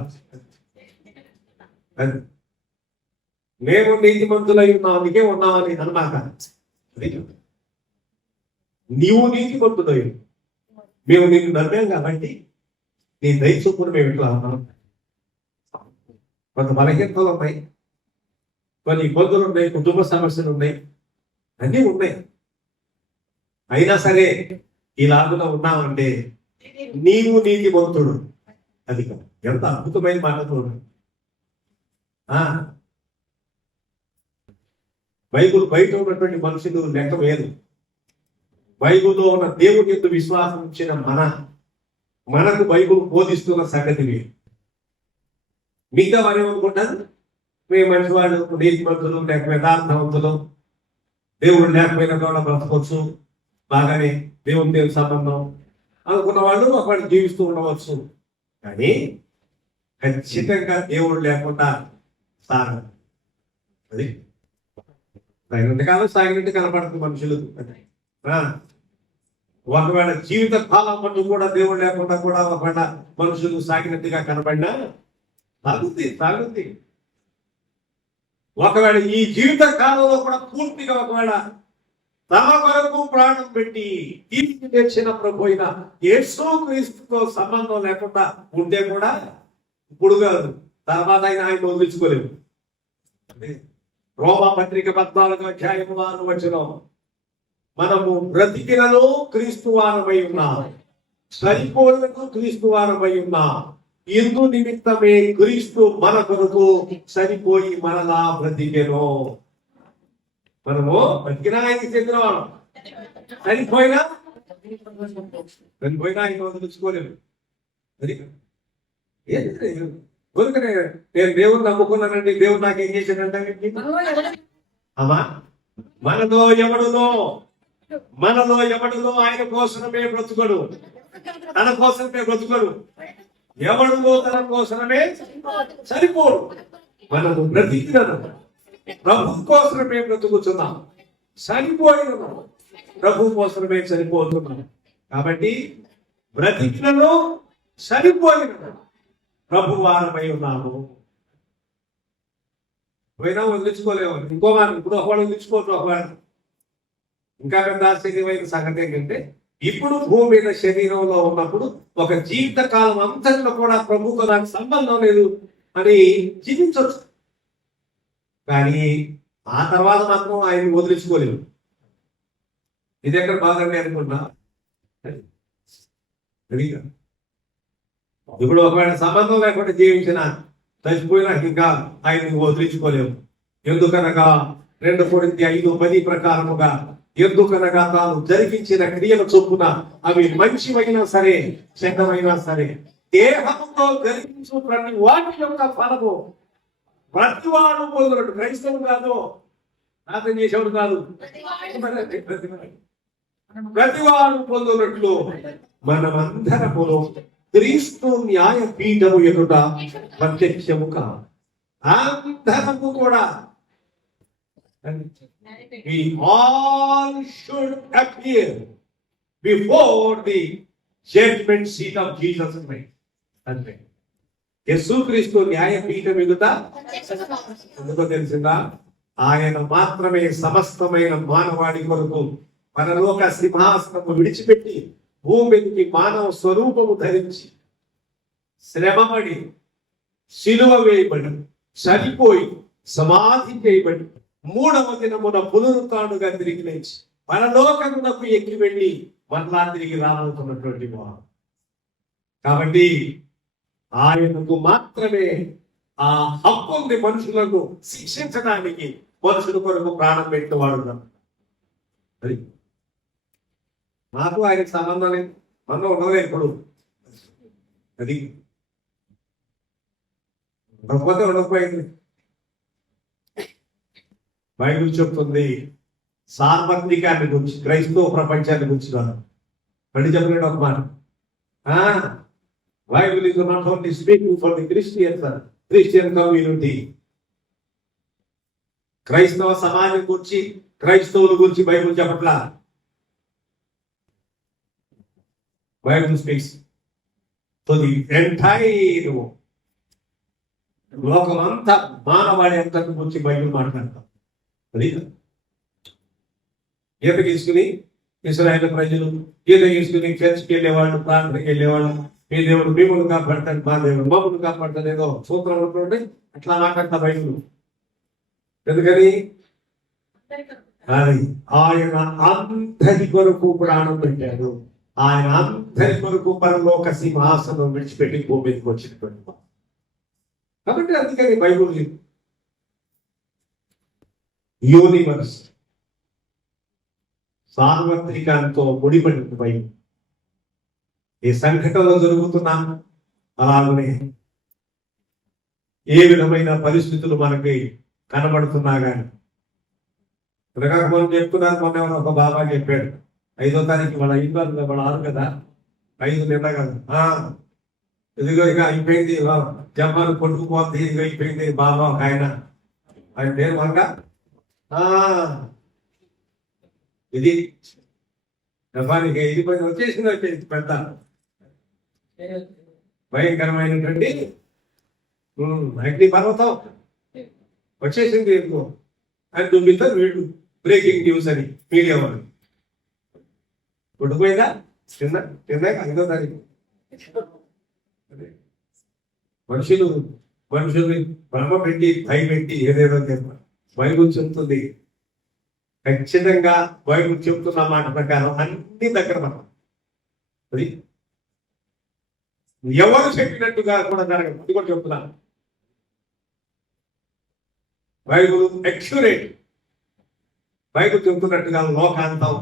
మేము నీతిమంతులై ఉన్నాం, అందుకే ఉన్నామని అన్నమాట. నీవు నీతిమంతుడై, మేము నీకు నమ్మాం కాబట్టి నీ దయ చొప్పున మేము ఇట్లా ఉన్నాం. కొంత బలహీనతలు ఉన్నాయి, కొన్ని ఇబ్బందులు ఉన్నాయి, కుటుంబ సమస్యలు ఉన్నాయి, అన్నీ ఉన్నాయి. అయినా సరే ఇలాగుగా ఉన్నామంటే నీవు నీతిమంతుడు. అది ఎంత అద్భుతమైన మాటతో బైబుల్ బయట ఉన్నటువంటి మనుషులు లెక్క వేరు. బైబుల్లో ఉన్న దేవుని యొక్క విశ్వాసం ఇచ్చిన మనకు బైబుల్ బోధిస్తున్న సంగతి వేరు. మిగతా వారు ఏమనుకుంటారు? మేము మంచి వాళ్ళు, నీతిమంతులు లేక యథార్థవంతులు, దేవుడు లేకపోయినా కూడా బ్రతకొచ్చు, బాగానే దేవుని సంబంధం అనుకున్న వాళ్ళు ఒకటి జీవిస్తూ ఉండవచ్చు. కానీ ఖచ్చితంగా దేవుడు లేకుండా సాగదు. అది సాగినంతకాలం సాగినట్టు కనపడుతుంది మనుషులు. ఒకవేళ జీవిత కాలం మటు కూడా దేవుడు లేకుండా కూడా ఒకవేళ మనుషులు సాగినట్టుగా కనపడినా సాగుద్ది. ఒకవేళ ఈ జీవిత కాలంలో కూడా పూర్తిగా ఒకవేళ తమ కొరకు ప్రాణం పెట్టి తీర్చి తెచ్చిన ప్రభు అయిన యేసుక్రీస్తుతో సంబంధం లేకుండా ఉంటే కూడా ఇప్పుడు కాదు, తర్వాత ఆయన వదిలించుకోలేదు. రోమా పత్రిక 14వ మనము బ్రతికినను క్రీస్తు వారమై ఉన్నాం, సరిపోయినను క్రీస్తు వారమై ఉన్నాం. ఇందు నిమిత్తమే క్రీస్తు మన కొరకు సరిపోయి మనలా బ్రతికెను. మనము బ్రతికినా ఆయనకి చెందిన వాళ్ళం, చనిపోయినా ఆయన వదిలించుకోలేము. అది నేను దేవుడు నమ్ముకున్నానండి, దేవుడు నాకేం చేశాడంటే అమ్మా మనలో ఎవడునో ఆయన కోసమే బ్రతుకడు, తన కోసమే బ్రతుకడు. ఎవడునో తన కోసమే సరిపోడు. మనము బ్రతికినను ప్రభు కోసమే బ్రతుకుతున్నాం, సరిపోయినను ప్రభు కోసమే సరిపోతున్నాం. కాబట్టి బ్రతికినను సరిపోయినను ప్రభు వారమై ఉన్నాము. పోయినా వదిలించుకోలేము. ఇంకో మాట, ఇప్పుడు ఒకవాడు వదిలించుకోవచ్చు. ఒకవాడు ఇంకా పెద్ద ఆశ్చర్యమైన సంగతి ఏంటంటే, ఇప్పుడు భూమి మీద శరీరంలో ఉన్నప్పుడు ఒక జీవిత కాలం అంతట్లో కూడా ప్రభుతో నాకు సంబంధం లేదు అని జీవించవచ్చు. కానీ ఆ తర్వాత మాత్రం ఆయన వదిలించుకోలేదు. ఇది ఎక్కడ బాగుంది అనుకుంటున్నా. ఇప్పుడు ఒకవేళ సంబంధం లేకుండా జీవించిన చచ్చిపోయినా ఇంకా ఆయనకు వదిలించుకోలేము. ఎందుకనగా 2 కొరింథీ 5:10 ప్రకారముగా, ఎందుకనగా తాను జరిగించిన క్రియల చొప్పున అవి మంచివైనా సరే చెడ్డమైనా సరే దేహంతో జరిగించు ప్రతి వాటి యొక్క ఫలము ప్రతివాడు పొందునట్టు. క్రైస్తవుడు కాదు, నాశనం చేసేవాడు కాదు, ప్రతివాడు పొందునట్లు మనమందరము క్రీస్తు న్యాయ పీఠము ఎదుట ప్రత్యక్షము కాదు. అందరము కూడా we all should appear before the judgment seat of Jesus Christ. అంటే యేసుక్రీస్తు న్యాయ పీఠం ఎదుట ఎందుకో తెలిసిందా? ఆయన మాత్రమే సమస్తమైన మానవాడి కొరకు పరలోక సింహాసనము విడిచిపెట్టి భూమికి మానవ స్వరూపము ధరించి శ్రమపడి సిలువ వేయబడి చనిపోయి సమాధి చేయబడి 3వ దినమున పునరుత్థానుగా తిరిగి లేచి పరలోకమునకు ఎక్కి వెళ్ళి మరలా తిరిగి రాబోతున్నటువంటి వాడు. కాబట్టి ఆయనకు మాత్రమే ఆ హక్కు ఉంది మనుషులకు శిక్షించడానికి, మనుషుల కొరకు ప్రాణం పెట్టేవాడు. అది నాకు ఆయనకు సంబంధం లేదు, మనం ఉండదు ఇప్పుడు. అది ఉండకపోతే ఉండకపోయింది. బైబిల్ చెప్తుంది సార్వత్రికాన్ని గురించి, క్రైస్తవ ప్రపంచాన్ని గురించి కాదు. మళ్ళీ చెప్పలేడు ఒక మాట. Bible is not only speaking for the Christian community. క్రైస్తవ సమాజం గురించి, క్రైస్తవుల గురించి బైబిల్ చెప్పట్లా. Bible speaks to the entire లోకమంతా, మానవాళి అంతా గురించి బైబిల్ మాట్లాడతాం. అది ఈత తీసుకుని ఇశ్రాయేలు ప్రజలు ఈత తీసుకుని చర్చికి వెళ్ళేవాళ్ళు, ప్రార్థనకి వెళ్ళేవాళ్ళు. మీ దేవుడు భీములు కాపాడతాడు, మా దేవుడు మమ్మల్ని కాపాడతాడు, ఏదో సూత్రం ఉంటుంటే అట్లా మాట్లాడతా బైబిల్. ఎందుకని ఆయన అందరి కొరకు ప్రాణం పెట్టాడు. ఆయన అందరి కొరకు పరలోక సింహాసనం విడిచిపెట్టి భూమికి వచ్చినటువంటి. కాబట్టి అందుకని బైబిల్ యూనివర్స్ సార్వత్రికంతో ముడిపడింది బైబిల్. ఈ సంఘటనలో జరుగుతున్నా అలాగనే ఏ విధమైన పరిస్థితులు మనకి కనబడుతున్నా కానీ, మనం చెప్తున్నాను. మొన్న ఒక బాబా చెప్పాడు, 5వ తారీఖు వాళ్ళ ఇంట్లో వాళ్ళ 6 కదా, 5 నిన్న కదా, ఇదిగో ఇక అయిపోయింది, జమ్మాను కొట్టుకుపోతుంది, ఇదిగో అయిపోయింది బాబా ఒక ఆయన పేరు మనక. ఇది జపానికి ఇది కొంచెం వచ్చేసింది పెద్ద భయంకరమైనటువంటి అగ్ని పర్వతం వచ్చేసింది. ఎక్కువ అని చూపిస్తారు వీళ్ళు, బ్రేకింగ్ న్యూస్ అని మీడియా వాళ్ళు. కొట్టుకుపోయిందా చిన్న 5వ తారీఖు. మనుషులు భ్రమ పెట్టి భయపెట్టి ఏదేదో బైబిల్ చెప్తుంది. ఖచ్చితంగా బైబిల్ చెప్తున్న మాట ప్రకారం అన్ని దగ్గర మనం అది ఎవరు చెప్పినట్టుగా కూడా జరగదు. అది కూడా చెప్తున్నాను. Bible accurate. బైబిల్ చెప్తున్నట్టుగా లోకాంతం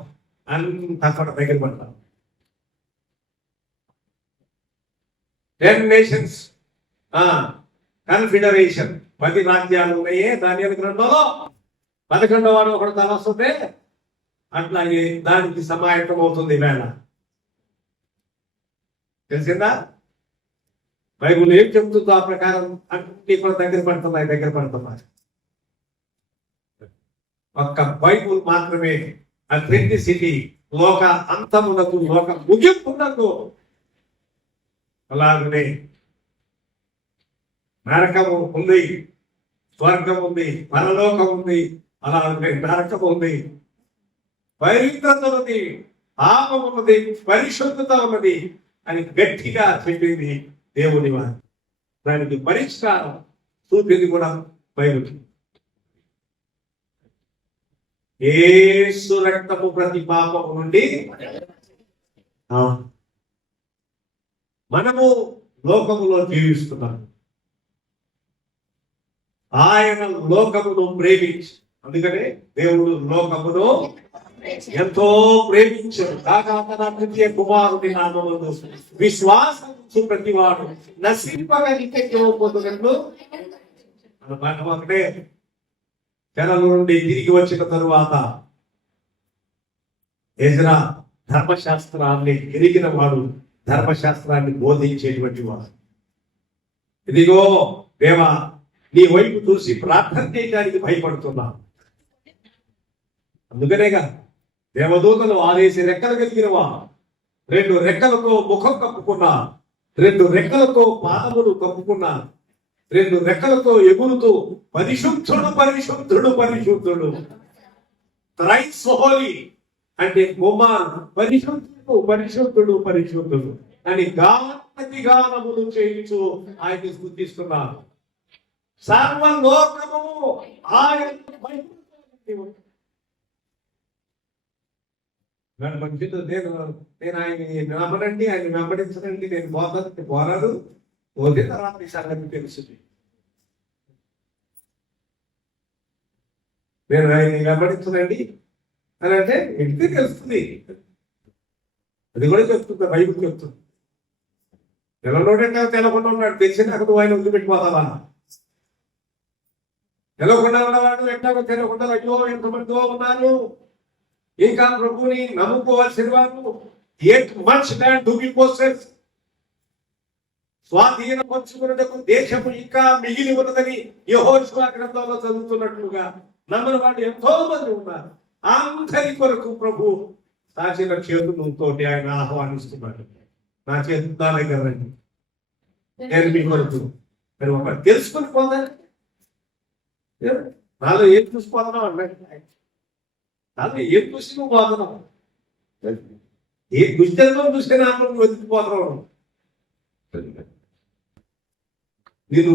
అంతా కూడా దగ్గర పడతాం. 10 నేషన్స్ కన్ఫెడరేషన్, 10 రాజ్యాలు ఉన్నాయే దానియేలు గ్రంథంలో. 11వ వాడు ఒకడు తల వస్తుంటే అట్లాగే దానికి సమాయత్తం అవుతుంది వేళ. తెలిసిందా? బైబుల్ ఏం చెప్తుందో ఆ ప్రకారం అన్ని కూడా దగ్గర పడుతున్నాయి. ఒక్క బైబుల్ మాత్రమే అథెంటిసిటీ, లోక అంతమునకు, లోక ముగింపునకు. అలాగనే నరకము ఉంది, స్వర్గం ఉంది, పరలోకం ఉంది, అలాగే నరకం ఉంది, పవిత్రత ఉన్నది, పాపం ఉన్నది, పరిశుద్ధత ఉన్నది అని గట్టిగా చెప్పింది దేవుని వారు. దానికి పరిష్కారం చూపింది కూడా బైబిల్. యేసు రక్తము ప్రతి పాపము నుండి. మనము లోకములో జీవిస్తున్నాము. ఆయన లోకమును ప్రేమించి, అందుకనే దేవుడు లోకమును ఎంతో ప్రేమించాడు. కాగా తన ప్రియ కుమారుని నామమున విశ్వాసము ప్రతివాడు నశింపక నిత్య జీవము పొందుటకు. ఒకటే చెరల నుండి తిరిగి వచ్చిన తరువాత ఎజ్రా ధర్మశాస్త్రాన్ని ఎరిగిన వాడు, ధర్మశాస్త్రాన్ని బోధించేటువంటి వాడు. ఇదిగో దేవా, నీ వైపు చూసి ప్రార్థన చేయడానికి భయపడుతున్నా. అందుకనేగా దేవదూతలు 6 రెక్కలు కలిగినవా, 2 రెక్కలతో ముఖం కప్పుకున్నా, 2 రెక్కలతో పాదములు కప్పుకున్నా, 2 రెక్కలతో ఎగురుతూ పరిశుద్ధుడు పరిశుద్ధుడు పరిశుద్ధుడు, థ్రైస్ హోలీ అంటే కుమారుడు, పరిశుద్ధుడు పరిశుద్ధుడు పరిశుద్ధుడు అని గానములు చేయించు ఆయన స్తుతిస్తున్నారు. సర్వలోకము ఆయన నేను ఆయన్ని నమ్మనండి, ఆయన వెంబడించనండి, నేను పోరాడు పోతే తర్వాత ఈ సంగతి తెలుస్తుంది. నేను ఆయన్ని వెంబడించనండి అని అంటే ఇంటికి తెలుస్తుంది. అది కూడా చెప్తుంది, బైబిల్ చెప్తుంది. తెలవనోడంటే తెలవకుండా ఉన్నాడు, తెలిసిన అక్కడ ఆయన వదిలిపెట్టిపోతావా? తెలవకుండా ఉన్నవాడు ఎట్లాగో తెలవకుండా అయ్యో ఎంతమందితో ఉన్నారు. ఇంకా ప్రభుని నమ్ముకోవాల్సిన వారు స్వాధీనపరుచుకున్నటకు దేశము ఇంకా మిగిలి ఉన్నదని యెహోషువ గ్రంథంలో చదువుతున్నట్లుగా నమ్మని వాళ్ళు ఎంతో మంది ఉన్నారు. అందరి కొరకు ప్రభు సాచిన చేతులతో ఆయన ఆహ్వానిస్తున్నాడు. నా చేతు నా దగ్గర రండి, నేను మీ కొరకు. మీరు ఒక తెలుసుకుని పోదండి. నాలో ఏం చూసిపోతున్నావు అన్నాడు. నాలో ఏం చూసి నువ్వు పోతున్నావు? ఏ దుష్టంతో చూస్తే నాకు వదిలిపోతున్నావు.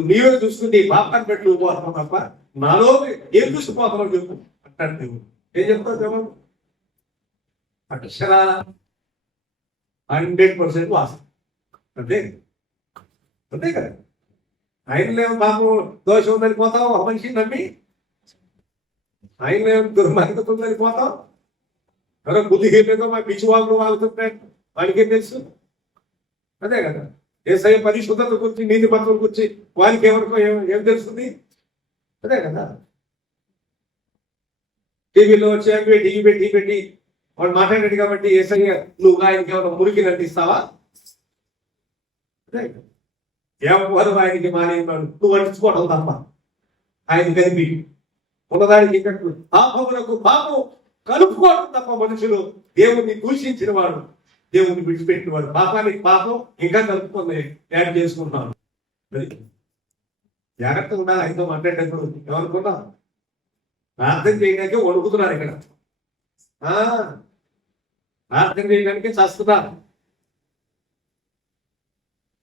నీవే చూసుకుని పాపాన్ని పెట్టి నువ్వు పోతున్నావు తప్ప నాలో ఏం చూసిపోతున్నావు చెప్పు అంటాడు దేవుడు. ఏం చెప్తావు జవాబు? అక్షర 100% వాసన. అంతే అంతే కదా. ఆయనలేమో బాబు దోషం ఉందని పోతావు, ఒక మనిషిని నమ్మి. ఆయనలేమో దుర్మార్గత ఉందని పోతావు. ఎవరో బుద్ధిహీనతో మా పిచ్చివాళ్ళు వాగుతుంటాయి, వాడికేం తెలుసు? అదే కదా. యేసయ్య పరిశుద్ధత గురించి, నీతి పత్రం గురించి వారికి ఎవరికో ఏం తెలుస్తుంది? అదే కదా. టీవీలో వచ్చి టీవీ పెట్టి వాడు మాట్లాడాడు కాబట్టి యేసయ్య నువ్వు ఆయనకి ఏమైనా మురికి నటిస్తావా? అదే కదా. ఎవరు ఆయనకి మానేవాడు, నువ్వు అనిపించుకోవడం తప్ప ఆయన కలిపి ఉన్నదానికి ఇక్కడ పాపములకు పాపం కలుపుకోవడం తప్ప మనుషులు దేవుణ్ణి దూషించిన వాడు, దేవుణ్ణి విడిచిపెట్టిన వాడు, పాపానికి పాపం ఇంకా కలుపుకొని యాడ్ చేసుకుంటున్నాను. జాగ్రత్తగా ఉండాలి. ఆయనతో మాట్లాడేటప్పుడు ఎవరుకున్నా ప్రార్థన చేయడానికి వణుకుతున్నారు. ఇక్కడ ప్రార్థన చేయడానికి చస్తున్నారు.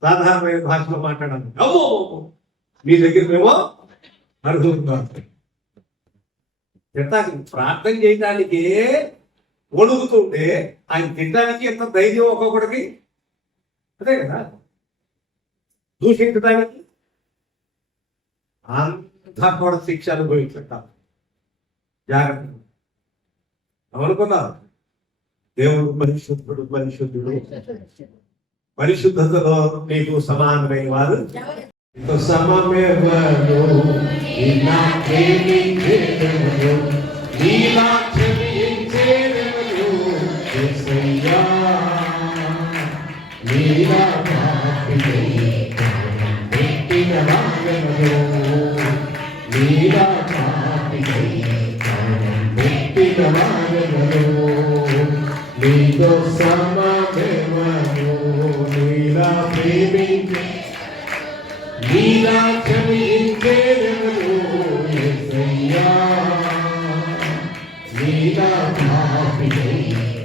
సాధారణమైన భాషలో మాట్లాడాలి. అమ్మో మీ దగ్గర మేము అడుగుతున్నాం. ప్రార్థన చేయడానికి వణుకుతుంటే ఆయన తినడానికి ఎంత ధైర్యం ఒక్కొక్కడికి. అదే కదా. దూషించడానికి అంతా కూడా శిక్ష అనుభవించుంటాం. జాగ్రత్త. అనుకున్నా దేవుడు పరిశుద్ధుడు పరిశుద్ధుడు. పరిశుద్ధతలో నీకు సమానమైన వారు సమమెవరు నీలా క్షమించేదెవరు యేసయ్యా నీలా పాపికై ప్రాణం పెట్టిన వారెవరు నీలా పాపికై ప్రాణం పెట్టిన వారెవరు నీతో సమానెవరు నీలా ప్రేమించే నీలా క్షమించేదెవరు యేసయ్యా నీలా పాపికై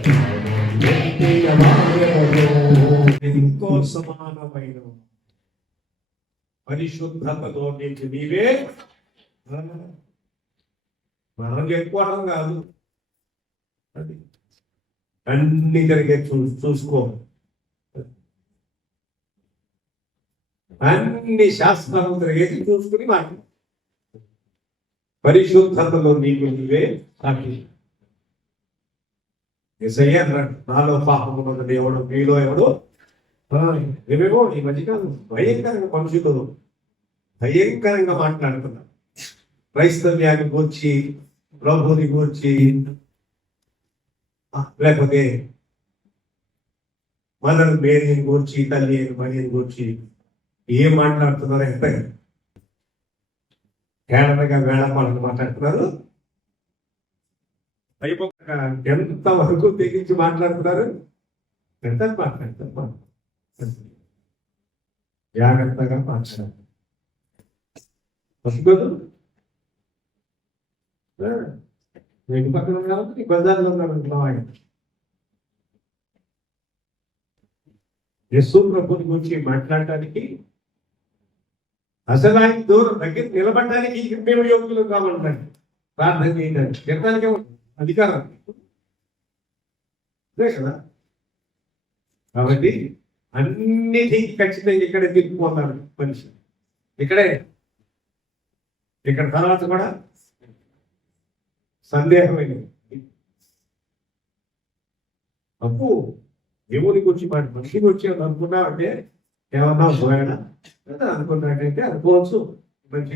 ప్రాణం పెట్టిన వారెవరు ఎంతో సమానమైన పరిశుద్ధతతో నీకు నీవే మనం చెప్పుకోవడం కాదు, అది అన్ని జరిగే చూసుకో. అన్ని శాస్త్రాలు జరిగేసి చూసుకుని మాట పరిశుద్ధతలో నీకు నీవే సాక్షి. యేసయ్య అన్నాడు, నాలో పాపము ఉన్నది ఎవడు మీలో ఎవడు. ఏమేమో ఈ మధ్యకాలం భయంకరంగా మనుషులు భయంకరంగా మాట్లాడుతున్నారు. క్రైస్తవ్యాన్ని గురించి, ప్రభుని గురించి, లేకపోతే మదర్ మేరీని గురించి, తల్లి మరియని గురించి ఏం మాట్లాడుతున్నారు? ఎంత కేడనగా వేళపాలను మాట్లాడుతున్నారు. ఎంత వరకు తెగించి మాట్లాడుతున్నారు. ఎంత మాట్లాడతారు, జాగ్రత్తగా మాట్లాడారు. ఇంటి పక్కన కాబట్టి బజార్లో ఉన్నాడు ఆయన. యేసు ప్రభుని గురించి మాట్లాడటానికి, అసలు ఆయన దూరం దగ్గర నిలబడడానికి మేము యోగ్యులు కావాలండి. ప్రార్థన చేయడానికి తినడానికి అధికారం కదా. కాబట్టి అన్నిటికీ ఖచ్చితంగా ఇక్కడే తిరిగిపోతారు మనిషి. ఇక్కడ తర్వాత కూడా సందేహమైనది. అప్పు దేవుని గురించి మనిషి గురించి అనుకున్నా అంటే ఏమన్నా పోయాడా అనుకున్నాడంటే అనుకోవచ్చు. మనిషి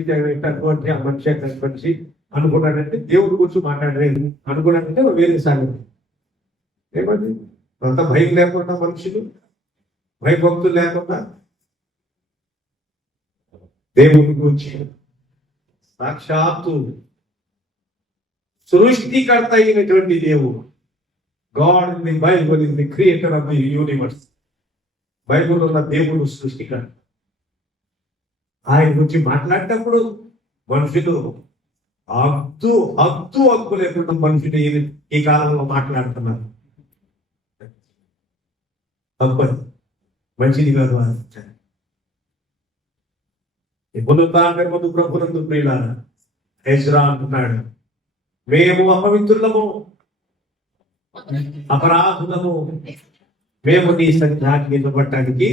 అనుకోండి, ఆ మనిషి మనిషి అనుకున్నాడంటే దేవుడి గురించి మాట్లాడలేదు అనుకున్నాడంటే వేరే సాగదు. ఏమది అంత భయం లేకుండా మనుషులు, భయభక్తులు లేకుండా దేవుని గురించి సాక్షాత్తు సృష్టికర్త అయినటువంటి దేవుడు, God in the Bible is the creator of the universe. Bible ఉన్న దేవుడు సృష్టికర్త. ఆయన గురించి మాట్లాడేటప్పుడు మనుషులు హద్దు లేకుండా మనుషులు ఈ కాలంలో మాట్లాడుతున్నారు. తప్పదు, మంచిది కాదు. ఇప్పుడు ప్రభునందు ప్రియులారా, ఎజ్రా అంటున్నాడు, మేము అపవిత్రులము, అపరాధులము, మేము నీ సన్నిధాన్ని నిలబడటానికి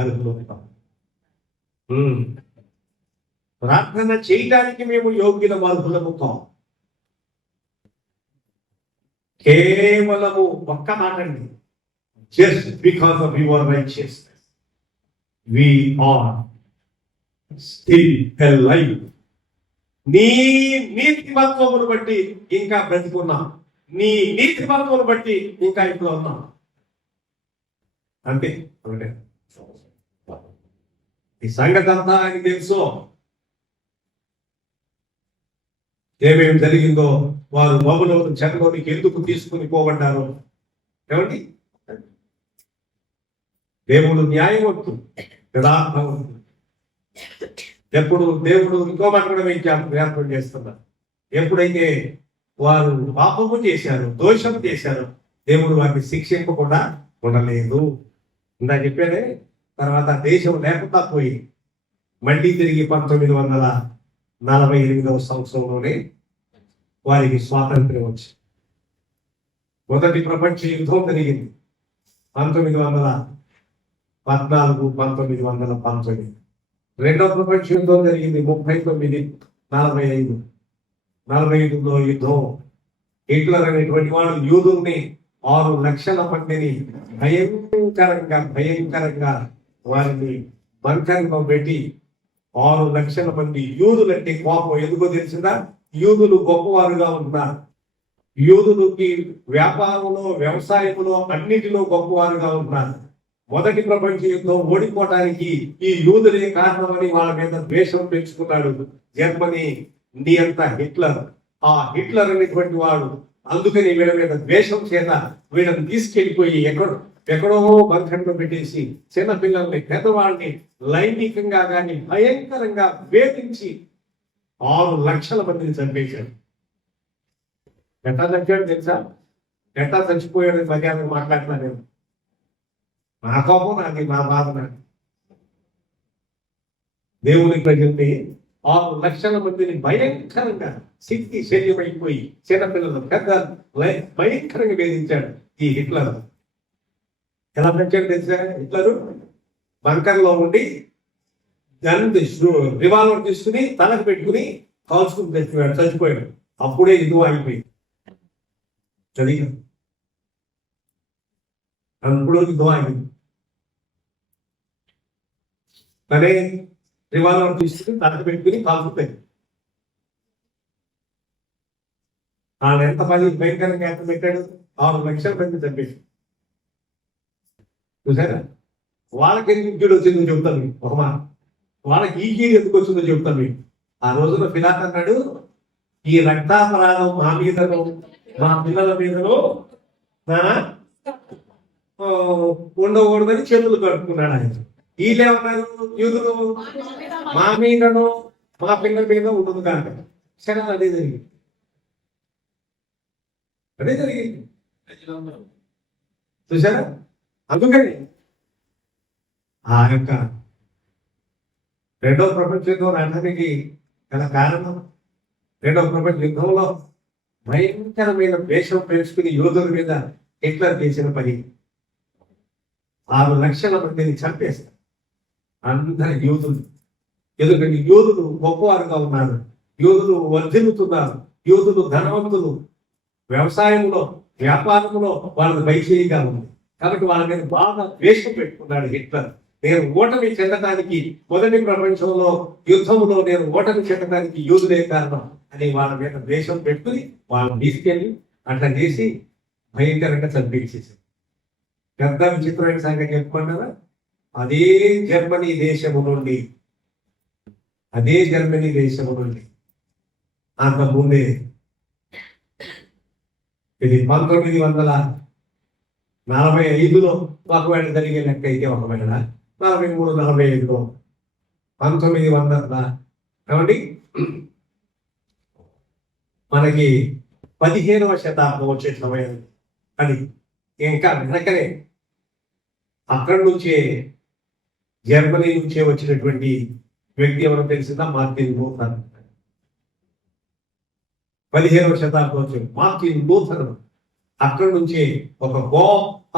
అర్హులవుతాం. ప్రార్థన చేయడానికి మేము యోగ్యుల అర్హులము కాం. కేవలము ఒక్క మాటండి, just because of your righteousness we are still alive. నీ నీతిమత్వమును బట్టి ఇంకా బ్రతికున్నాం, నీ నీతిమత్వమును బట్టి ఇంకా ఇప్పుడు ఉన్నాం. అంతే. ఈ సంగతి అంతా ఆయనకి తెలుసు. ఏమేమి జరిగిందో, వారు బబులోను చెరలోనికి ఎందుకు తీసుకుని పోబడ్డారు. ఏమండి, దేవుడు న్యాయవంతుడు, యథార్థవంతుడు. ఎప్పుడు దేవుడు ఇంకో మాట కూడా జ్ఞాపకం చేస్తున్నారు. ఎప్పుడైతే వారు పాపము చేశారు, దోషం చేశారు, దేవుడు వారిని శిక్షింపకుండా ఉండలేదు. ఇందా చెప్పానే. తర్వాత దేశం లేకుండా పోయి మళ్ళీ తిరిగి 1948వ సంవత్సరంలోనే వారికి స్వాతంత్ర్యం వచ్చింది. మొదటి ప్రపంచ యుద్ధం జరిగింది 1914, 1919. రెండవ ప్రపంచ యుద్ధం జరిగింది 39, 45లో యుద్ధం. హిట్లర్ అనేటువంటి వాడు యూదుల్ని 6 లక్షల మందిని భయంకరంగా వారిని బంకరంలో పెట్టి 6 లక్షల మంది యూదులంటే కోపం ఎందుకో తెలిసిందా? యూదులు గొప్పవారుగా ఉంటున్నారు. యూదులకి వ్యాపారంలో, వ్యవసాయంలో అన్నిటిలో గొప్పవారుగా ఉంటున్నారు. మొదటి ప్రపంచ యుద్ధం ఓడిపోవటానికి ఈ యూదులే కారణమని వాళ్ళ మీద ద్వేషం పెంచుకున్నాడు జర్మనీ నియంత హిట్లర్. ఆ హిట్లర్ అనేటువంటి వాడు అందుకని వీళ్ళ మీద ద్వేషం చేత వీళ్ళని తీసుకెళ్లిపోయి ఎక్కడో బంధంలో పెట్టేసి చిన్నపిల్లల్ని, పెద్దవాళ్ళని లైంగికంగా కానీ భయంకరంగా వేధించి 6 లక్షల మందిని చంపేశాడు. ఎట్లా చంపాడు తెలుసా? ఎట్లా చచ్చిపోయాడు మధ్యాహ్నం మాట్లాడుతున్నా నేను. నా కోపం నాది, నా బాధ నాది. దేవుని ప్రజల్ని 6 లక్షల మందిని భయంకరంగా శక్తి శల్యమైపోయి చిన్నపిల్లలు, పెద్ద భయంకరంగా వేధించాడు ఈ హిట్లర్. ఎలా పెంచాడు తెలుసా? హిట్లరు బంకర్లో ఉండి రివాల్వర్ తీసుకుని తలకు పెట్టుకుని కాల్చుకుని తెచ్చిపోయాడు, చచ్చిపోయాడు. అప్పుడే యుద్ధం ఆగిపోయింది. చదివి అప్పుడు యుద్ధం ఆగింది. తనే రివాల్వర్ తీసుకుని తలకు పెట్టుకుని కాల్చుకుపోయింది. ఆయన ఎంత పని భయంకరంగా ఎంత పెట్టాడు? 6 లక్షల మంది చంపేసి. చూసారా? వాళ్ళకి ఎందుకు కీడు వచ్చిందో చెబుతాను మీకు ఒక మాట. వాళ్ళకి ఈ కీడు ఎందుకు వచ్చిందో చెబుతాను మీకు. ఆ రోజున పిలాత్ అన్నాడు, ఈ రక్తాపరాధం మా మీదను మా పిల్లల మీదను ఉండకూడదని చేతులు కట్టుకున్నాడు ఆయన. వీళ్ళేమన్నారు? యూదులు మా మీదను మా పిల్లల మీద ఉండదు కనుక. సరే, అదే జరిగింది. అదే జరిగింది. చూసారా? అందుకని ఆ యొక్క 2వ ప్రపంచ యుద్ధం రావడానికి గల కారణం, 2వ ప్రపంచ యుద్ధంలో భయంకరమైన వేషం పెంచుకుని యోధుల మీద హిట్లర్ చేసిన పని 6 లక్షల మందిని చంపేస్తారు. అందరి యూదులు. ఎందుకంటే యూదులు గొప్పవారుగా ఉన్నారు, యూదులు వర్ధిల్లుతున్నారు, యూదులు ధనవంతులు, వ్యవసాయంలో, వ్యాపారంలో వాళ్ళని బయచేయిగా ఉంది. కాబట్టి వాళ్ళ మీద బాగా ద్వేషం పెట్టుకున్నాడు హిట్లర్. నేను ఓటమి చెందడానికి, మొదటి ప్రపంచంలో యుద్ధంలో నేను ఓటమి చెందడానికి యూదులే కారణం అని వాళ్ళ మీద ద్వేషం పెట్టుకుని వాళ్ళని తీసుకెళ్ళి అట్లా చేసి భయంకరంగా చంపేసేసారు. పెద్ద విచిత్రమైన సంగతి చెప్పుకున్నారా? అదే జర్మనీ దేశము నుండి అంత ముందే ఇది 1945లో ఒకవేళ జరిగే లెక్క అయితే, ఒకవేళ 43-45లో 1900 కాబట్టి మనకి 15వ శతాబ్దం వచ్చే సమయం. అది ఇంకా వెనకనే అక్కడి నుంచే జర్మనీ నుంచే వచ్చినటువంటి వ్యక్తి ఎవరో తెలిసిందా? Martin Luther. 15వ శతాబ్దం వచ్చే మార్టిన్ లూథర్ అక్కడి నుంచే ఒక గొప్ప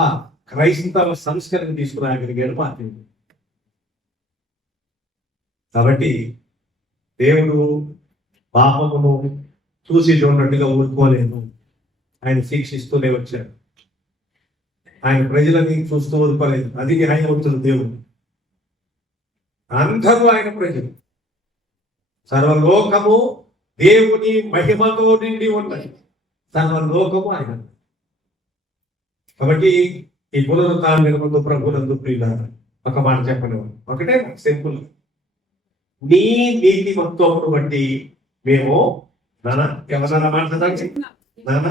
క్రైస్తవ సంస్కరణ తీసుకురాగలిగాడు మార్టిన్. కాబట్టి దేవుడు పాపమును చూసి చూడనట్టుగా ఊరుకోలేదు. ఆయన శిక్షిస్తూనే వచ్చాడు. ఆయన ప్రజలని చూస్తూ ఊరుకోలేదు. అది న్యాయవంతుడు దేవుడు. అందరూ ఆయన ప్రజలు. సర్వలోకము దేవుని మహిమతో నిండి ఉన్నది. సర్వలోకము ఆయన. కాబట్టి ఈ పునరుత్థానం ముందు ప్రభునందు ప్రియులారా ఒక మాట చెప్పను. ఒకటే సింపుల్. నీ నీతి మొత్తమును బట్టి మేము ఎవరన్నా మాట్లాడాలి నాన్న,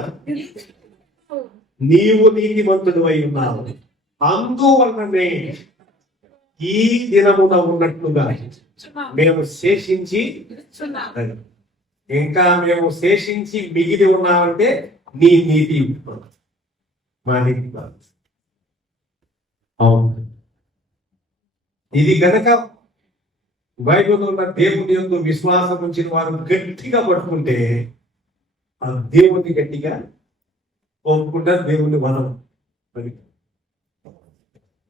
నీవు నీతిమంతుడు అయి ఉన్నావు, అందువలననే ఈ దినమున ఉన్నట్లుగా మేము శేషించి, ఇంకా మేము శేషించి మిగిలి ఉన్నామంటే నీ నీతి మా నీతి. అవును, ఇది కనుక బైబిల్లో ఉన్న దేవుని యందు విశ్వాసం ఉంచిన వారు గట్టిగా పట్టుకుంటే ఆ దేవుని గట్టిగా ఒప్పుకుంటారు. దేవుని వనం.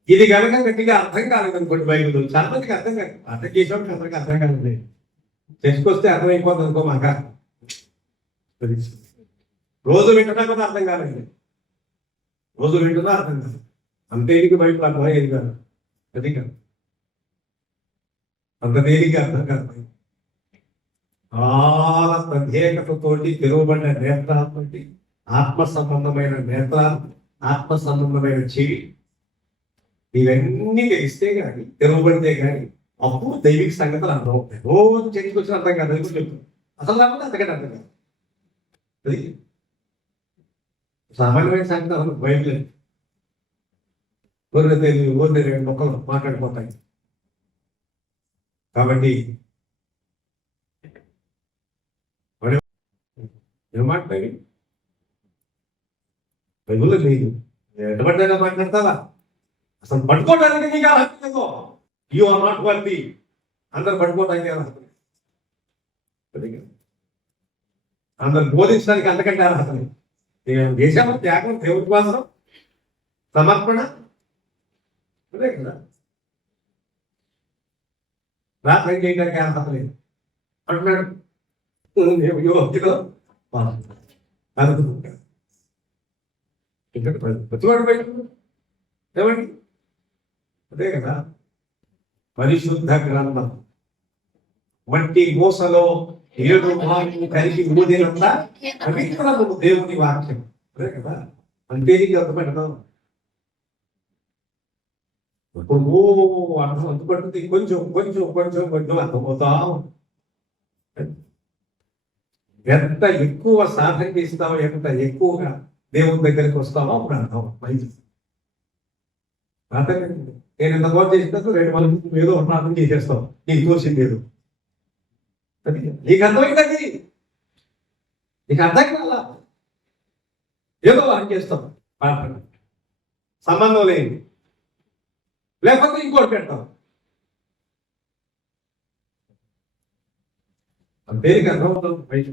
ఇది కనుక గట్టిగా అర్థం కాలేదు అనుకోండి, బైబిల్ చాలా మందికి అర్థం కాదు. అర్థం చేసేవాడికి అందరికీ అర్థం కాదు. తెలుసుకొస్తే అర్థమైపోతుంది అనుకో. మాక రోజు వింటున్నా కూడా అర్థం కాలేదు. రోజు వింటున్నా అర్థం కాదు. అంతే బైబిల్ అర్థమయ్యేది కాదు. అది కాదు, అంత తేలిక అర్థం కాదు. చాలా ప్రత్యేకతతోటి తెరవబడిన నేత్రాలతోటి, ఆత్మ సంబంధమైన నేత్రాలు, ఆత్మ సంబంధమైన చెవి, ఇవన్నీ తెలిస్తే కానీ, తెరవబడితే కానీ అప్పుడు దైవిక సంగతులు అర్థం అవుతాయి. రోజు చర్చకు వచ్చిన అర్థం కాదు, అది కూడా చెప్తాను. అసలు లేకపోతే అంతకంటే అర్థం కాదు. అది సామాన్యమైన సంగతి బయట ఊరిని తెలియదు, ఊరిని రెండు మొక్కలు మాట్లాడిపోతాయి. కాబట్టి ఏం మాట్లాడి బైబుల్లో లేదు, ఎటువంటి మాట్లాడతావా? అసలు పట్టుకోవడానికి నీకు అర్హత, యు ఆర్ నాట్ వర్ది. అందరు పట్టుకోవడానికి అర్హత, అందరు బోధించడానికి అంతకంటే అర్హత. దేశం త్యాగం, దేవుడి కోసం సమర్పణ, అదే కదా. రాత్రి చేయడానికి అర్హత లేదు అంటున్నాడు. ప్రతివాడు బయట ఏమండి, అదే కదా. పరిశుద్ధ గ్రంథం వంటి మూసలో 7 భాగం కలిగి ఊదినంత పవిత్రము దేవుని వాక్యం, అదే కదా. అంటే నీకు అర్థపెడతాం. ఇప్పుడు అర్థం అందుపడుతుంది, కొంచెం కొంచెం కొంచెం కొంచెం అర్థమవుతాం. ఎంత ఎక్కువ సాధన చేస్తావో, ఎంత ఎక్కువగా దేవుని దగ్గరికి వస్తావో అప్పుడు అర్థం మంచి. నేను ఎంత గోడ చేసినందుకు 2 మంది ఏదో ప్రార్థన చేసేస్తావు, నీకు తోచింది లేదు. నీకు అర్థమైంది, నీకు అర్థం కాలా, ఏదో అని చేస్తాం ప్రార్థన, సంబంధం లేదు. లేకపోతే ఇంకోటి పెడతాం, పేరుకి అర్థమవుతుంది.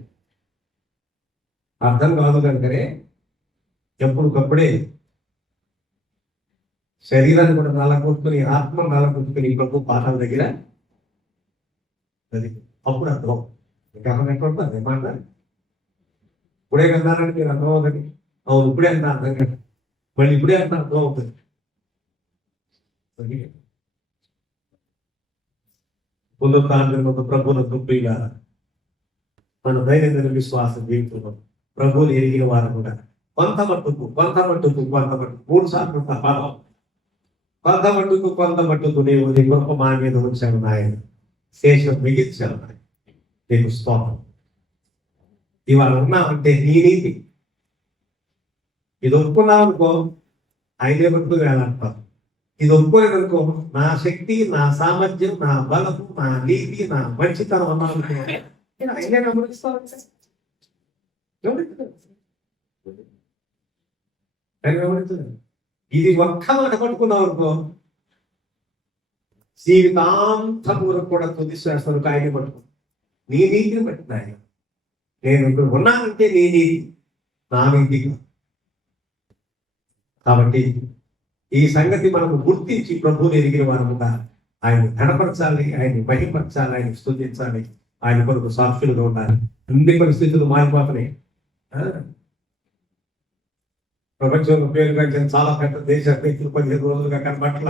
అర్థం కాదు కనుకనే ఎప్పటికప్పుడే శరీరాన్ని కూడా నల్లగొట్టుకుని, ఆత్మ నల్లగొట్టుకుని ప్రభు పాఠాల దగ్గర అది అప్పుడు అర్థం. మీకు అర్థం ఎక్కడ అదే మాట ఇప్పుడే కన్నారని మీరు అర్థం అవుతుంది. అవును, ఇప్పుడే అంత అర్థం కాదు, మళ్ళీ ఇప్పుడే అంత అర్థం అవుతుంది. పునరుత్థానం ప్రభువులకు ప్రియుల మన దైనందిన విశ్వాసం జీవితంలో ప్రభువుని ఎరిగిన వారు కూడా కొంత మట్టుకు 3 సార్లు పదం, కొంత మట్టుకు నీవు నీ గొప్ప మా మీద ఉంచావు నాయన, శేషం మిగిల్చావు నాయన, నీకు స్తోత్రం. ఇవాళ ఉన్నామంటే నీ నీతి. ఇది ఒప్పుకున్నావు అనుకో, 5 మట్టుకు వేలంటావు. ఇది ఒప్పుకోలేదనుకో, నా శక్తి, నా సామర్థ్యం, నా బలము, నా నీతి, నా మంచితనం అన్నాను, ఇది ఒక్క మాట పట్టుకున్నావు అనుకో, జీవితాంతం కూడా తుది శ్వాసలకు ఆయన పట్టుకో. నీ నీతిని పట్టిన ఆయన, నేను ఇక్కడ ఉన్నానంటే నీ నీతి, నా నీతి. కాబట్టి ఈ సంగతి మనము గుర్తించి ప్రభువుని ఎరిగిన వారముగా ఆయన ఘనపరచాలి, ఆయన్ని మహిమపరచాలి, ఆయన స్తుతించాలి, ఆయన కొరకు సాక్షులుగా ఉండాలి. అన్ని పరిస్థితులు మారిపోతున్నాయి. ప్రపంచంలో పేరు కలిసిన చాలా పెద్ద దేశ వ్యక్తులు 15 రోజులుగా కనబట్ల.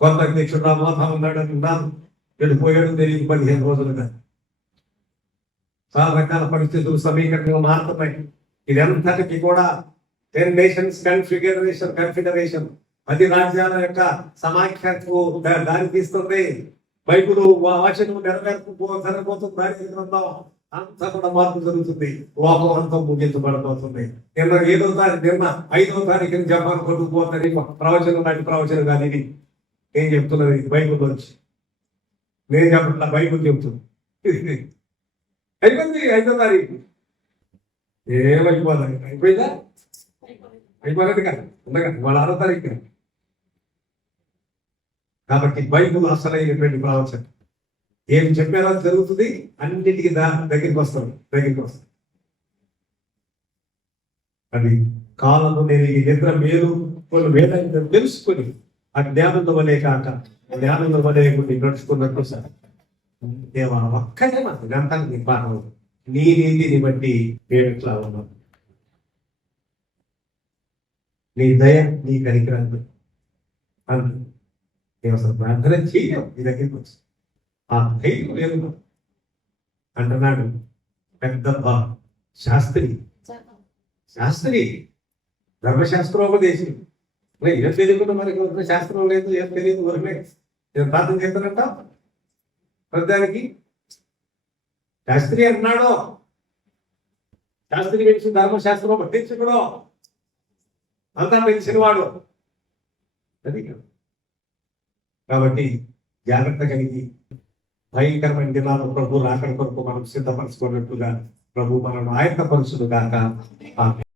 కొంత అధ్యక్షుడు రామోహా ఉన్నాడని ఉన్నాను, వెళ్ళిపోయాడు తెలియదు 15 రోజులుగా. చాలా రకాల పరిస్థితులు సమీకరణలు మారుతున్నాయి. ఇదంతటికి కూడా 10 నేషన్స్ కన్ఫెడరేషన్ 10 రాజ్యాల యొక్క సమాఖ్యకు దారి తీస్తుంది. బైబుల్ వచనం జరగబోతుంది. దాని గ్రంథం అంతా కూడా మార్పు జరుగుతుంది. లోకం అంతా ముగించబడబోతుంది. నిన్న 5వ తారీఖున జపాన్ కొట్టుకుపోతుంది. ప్రవచనం నాటి ప్రవచనం కాదు ఇది. ఏం చెప్తున్నది బైబుల్ వచ్చి, నేను చెప్పట్లా, బైబుల్ చెప్తుంది. అయిపోయింది 5వ తారీఖు. ఏమైపోతుంది, అయిపోయిందా? అయిపోయినది కదా, ఉండగా వాళ్ళ 6వ తారీఖు. కాబట్టి బైబుల్ అసలైనటువంటి ప్రవచనం ఏం చెప్పారో జరుగుతుంది. అన్నిటికీ దగ్గరికి వస్తాం. అది కాలము నేను ఈ నిద్ర మేలు కొన్ని వేదం తెలుసుకొని ఆ జ్ఞానంలో వలే కాక జ్ఞానంలో వలే నడుచుకున్నట్టు సార్ దేవా ఒక్కటే మన గంటకి పాఠం నీ నీతిని బట్టి మేము ఇట్లా ఉన్నాం. నీ దయ, నీ కనికరాలు అందు అసలు ప్రార్థన చేయలేము. నీ దగ్గరికి వచ్చి ఆ ధైర్యం లేదు అంటున్నాడు పెద్ద శాస్త్రి శాస్త్రి ధర్మశాస్త్రోపదేశి ఏం తెలియకుండా మనకి శాస్త్రం లేదు, ఏం తెలియదు వరమే నేను ప్రార్థన చేస్తానంట ప్రతిదానికి. శాస్త్రి అంటున్నాడు, శాస్త్రి తెలిసి ధర్మశాస్త్రం పట్టించుకుడు అంతా తెలిసినవాడు అది. కాబట్టి జాగ్రత్త కలిగి భయంకరమైన దినాలు ప్రభు రాకడ కొరకు మనం సిద్ధపరచుకున్నట్టుగా ప్రభు మనల్ని ఆయత్తపరచును గాక.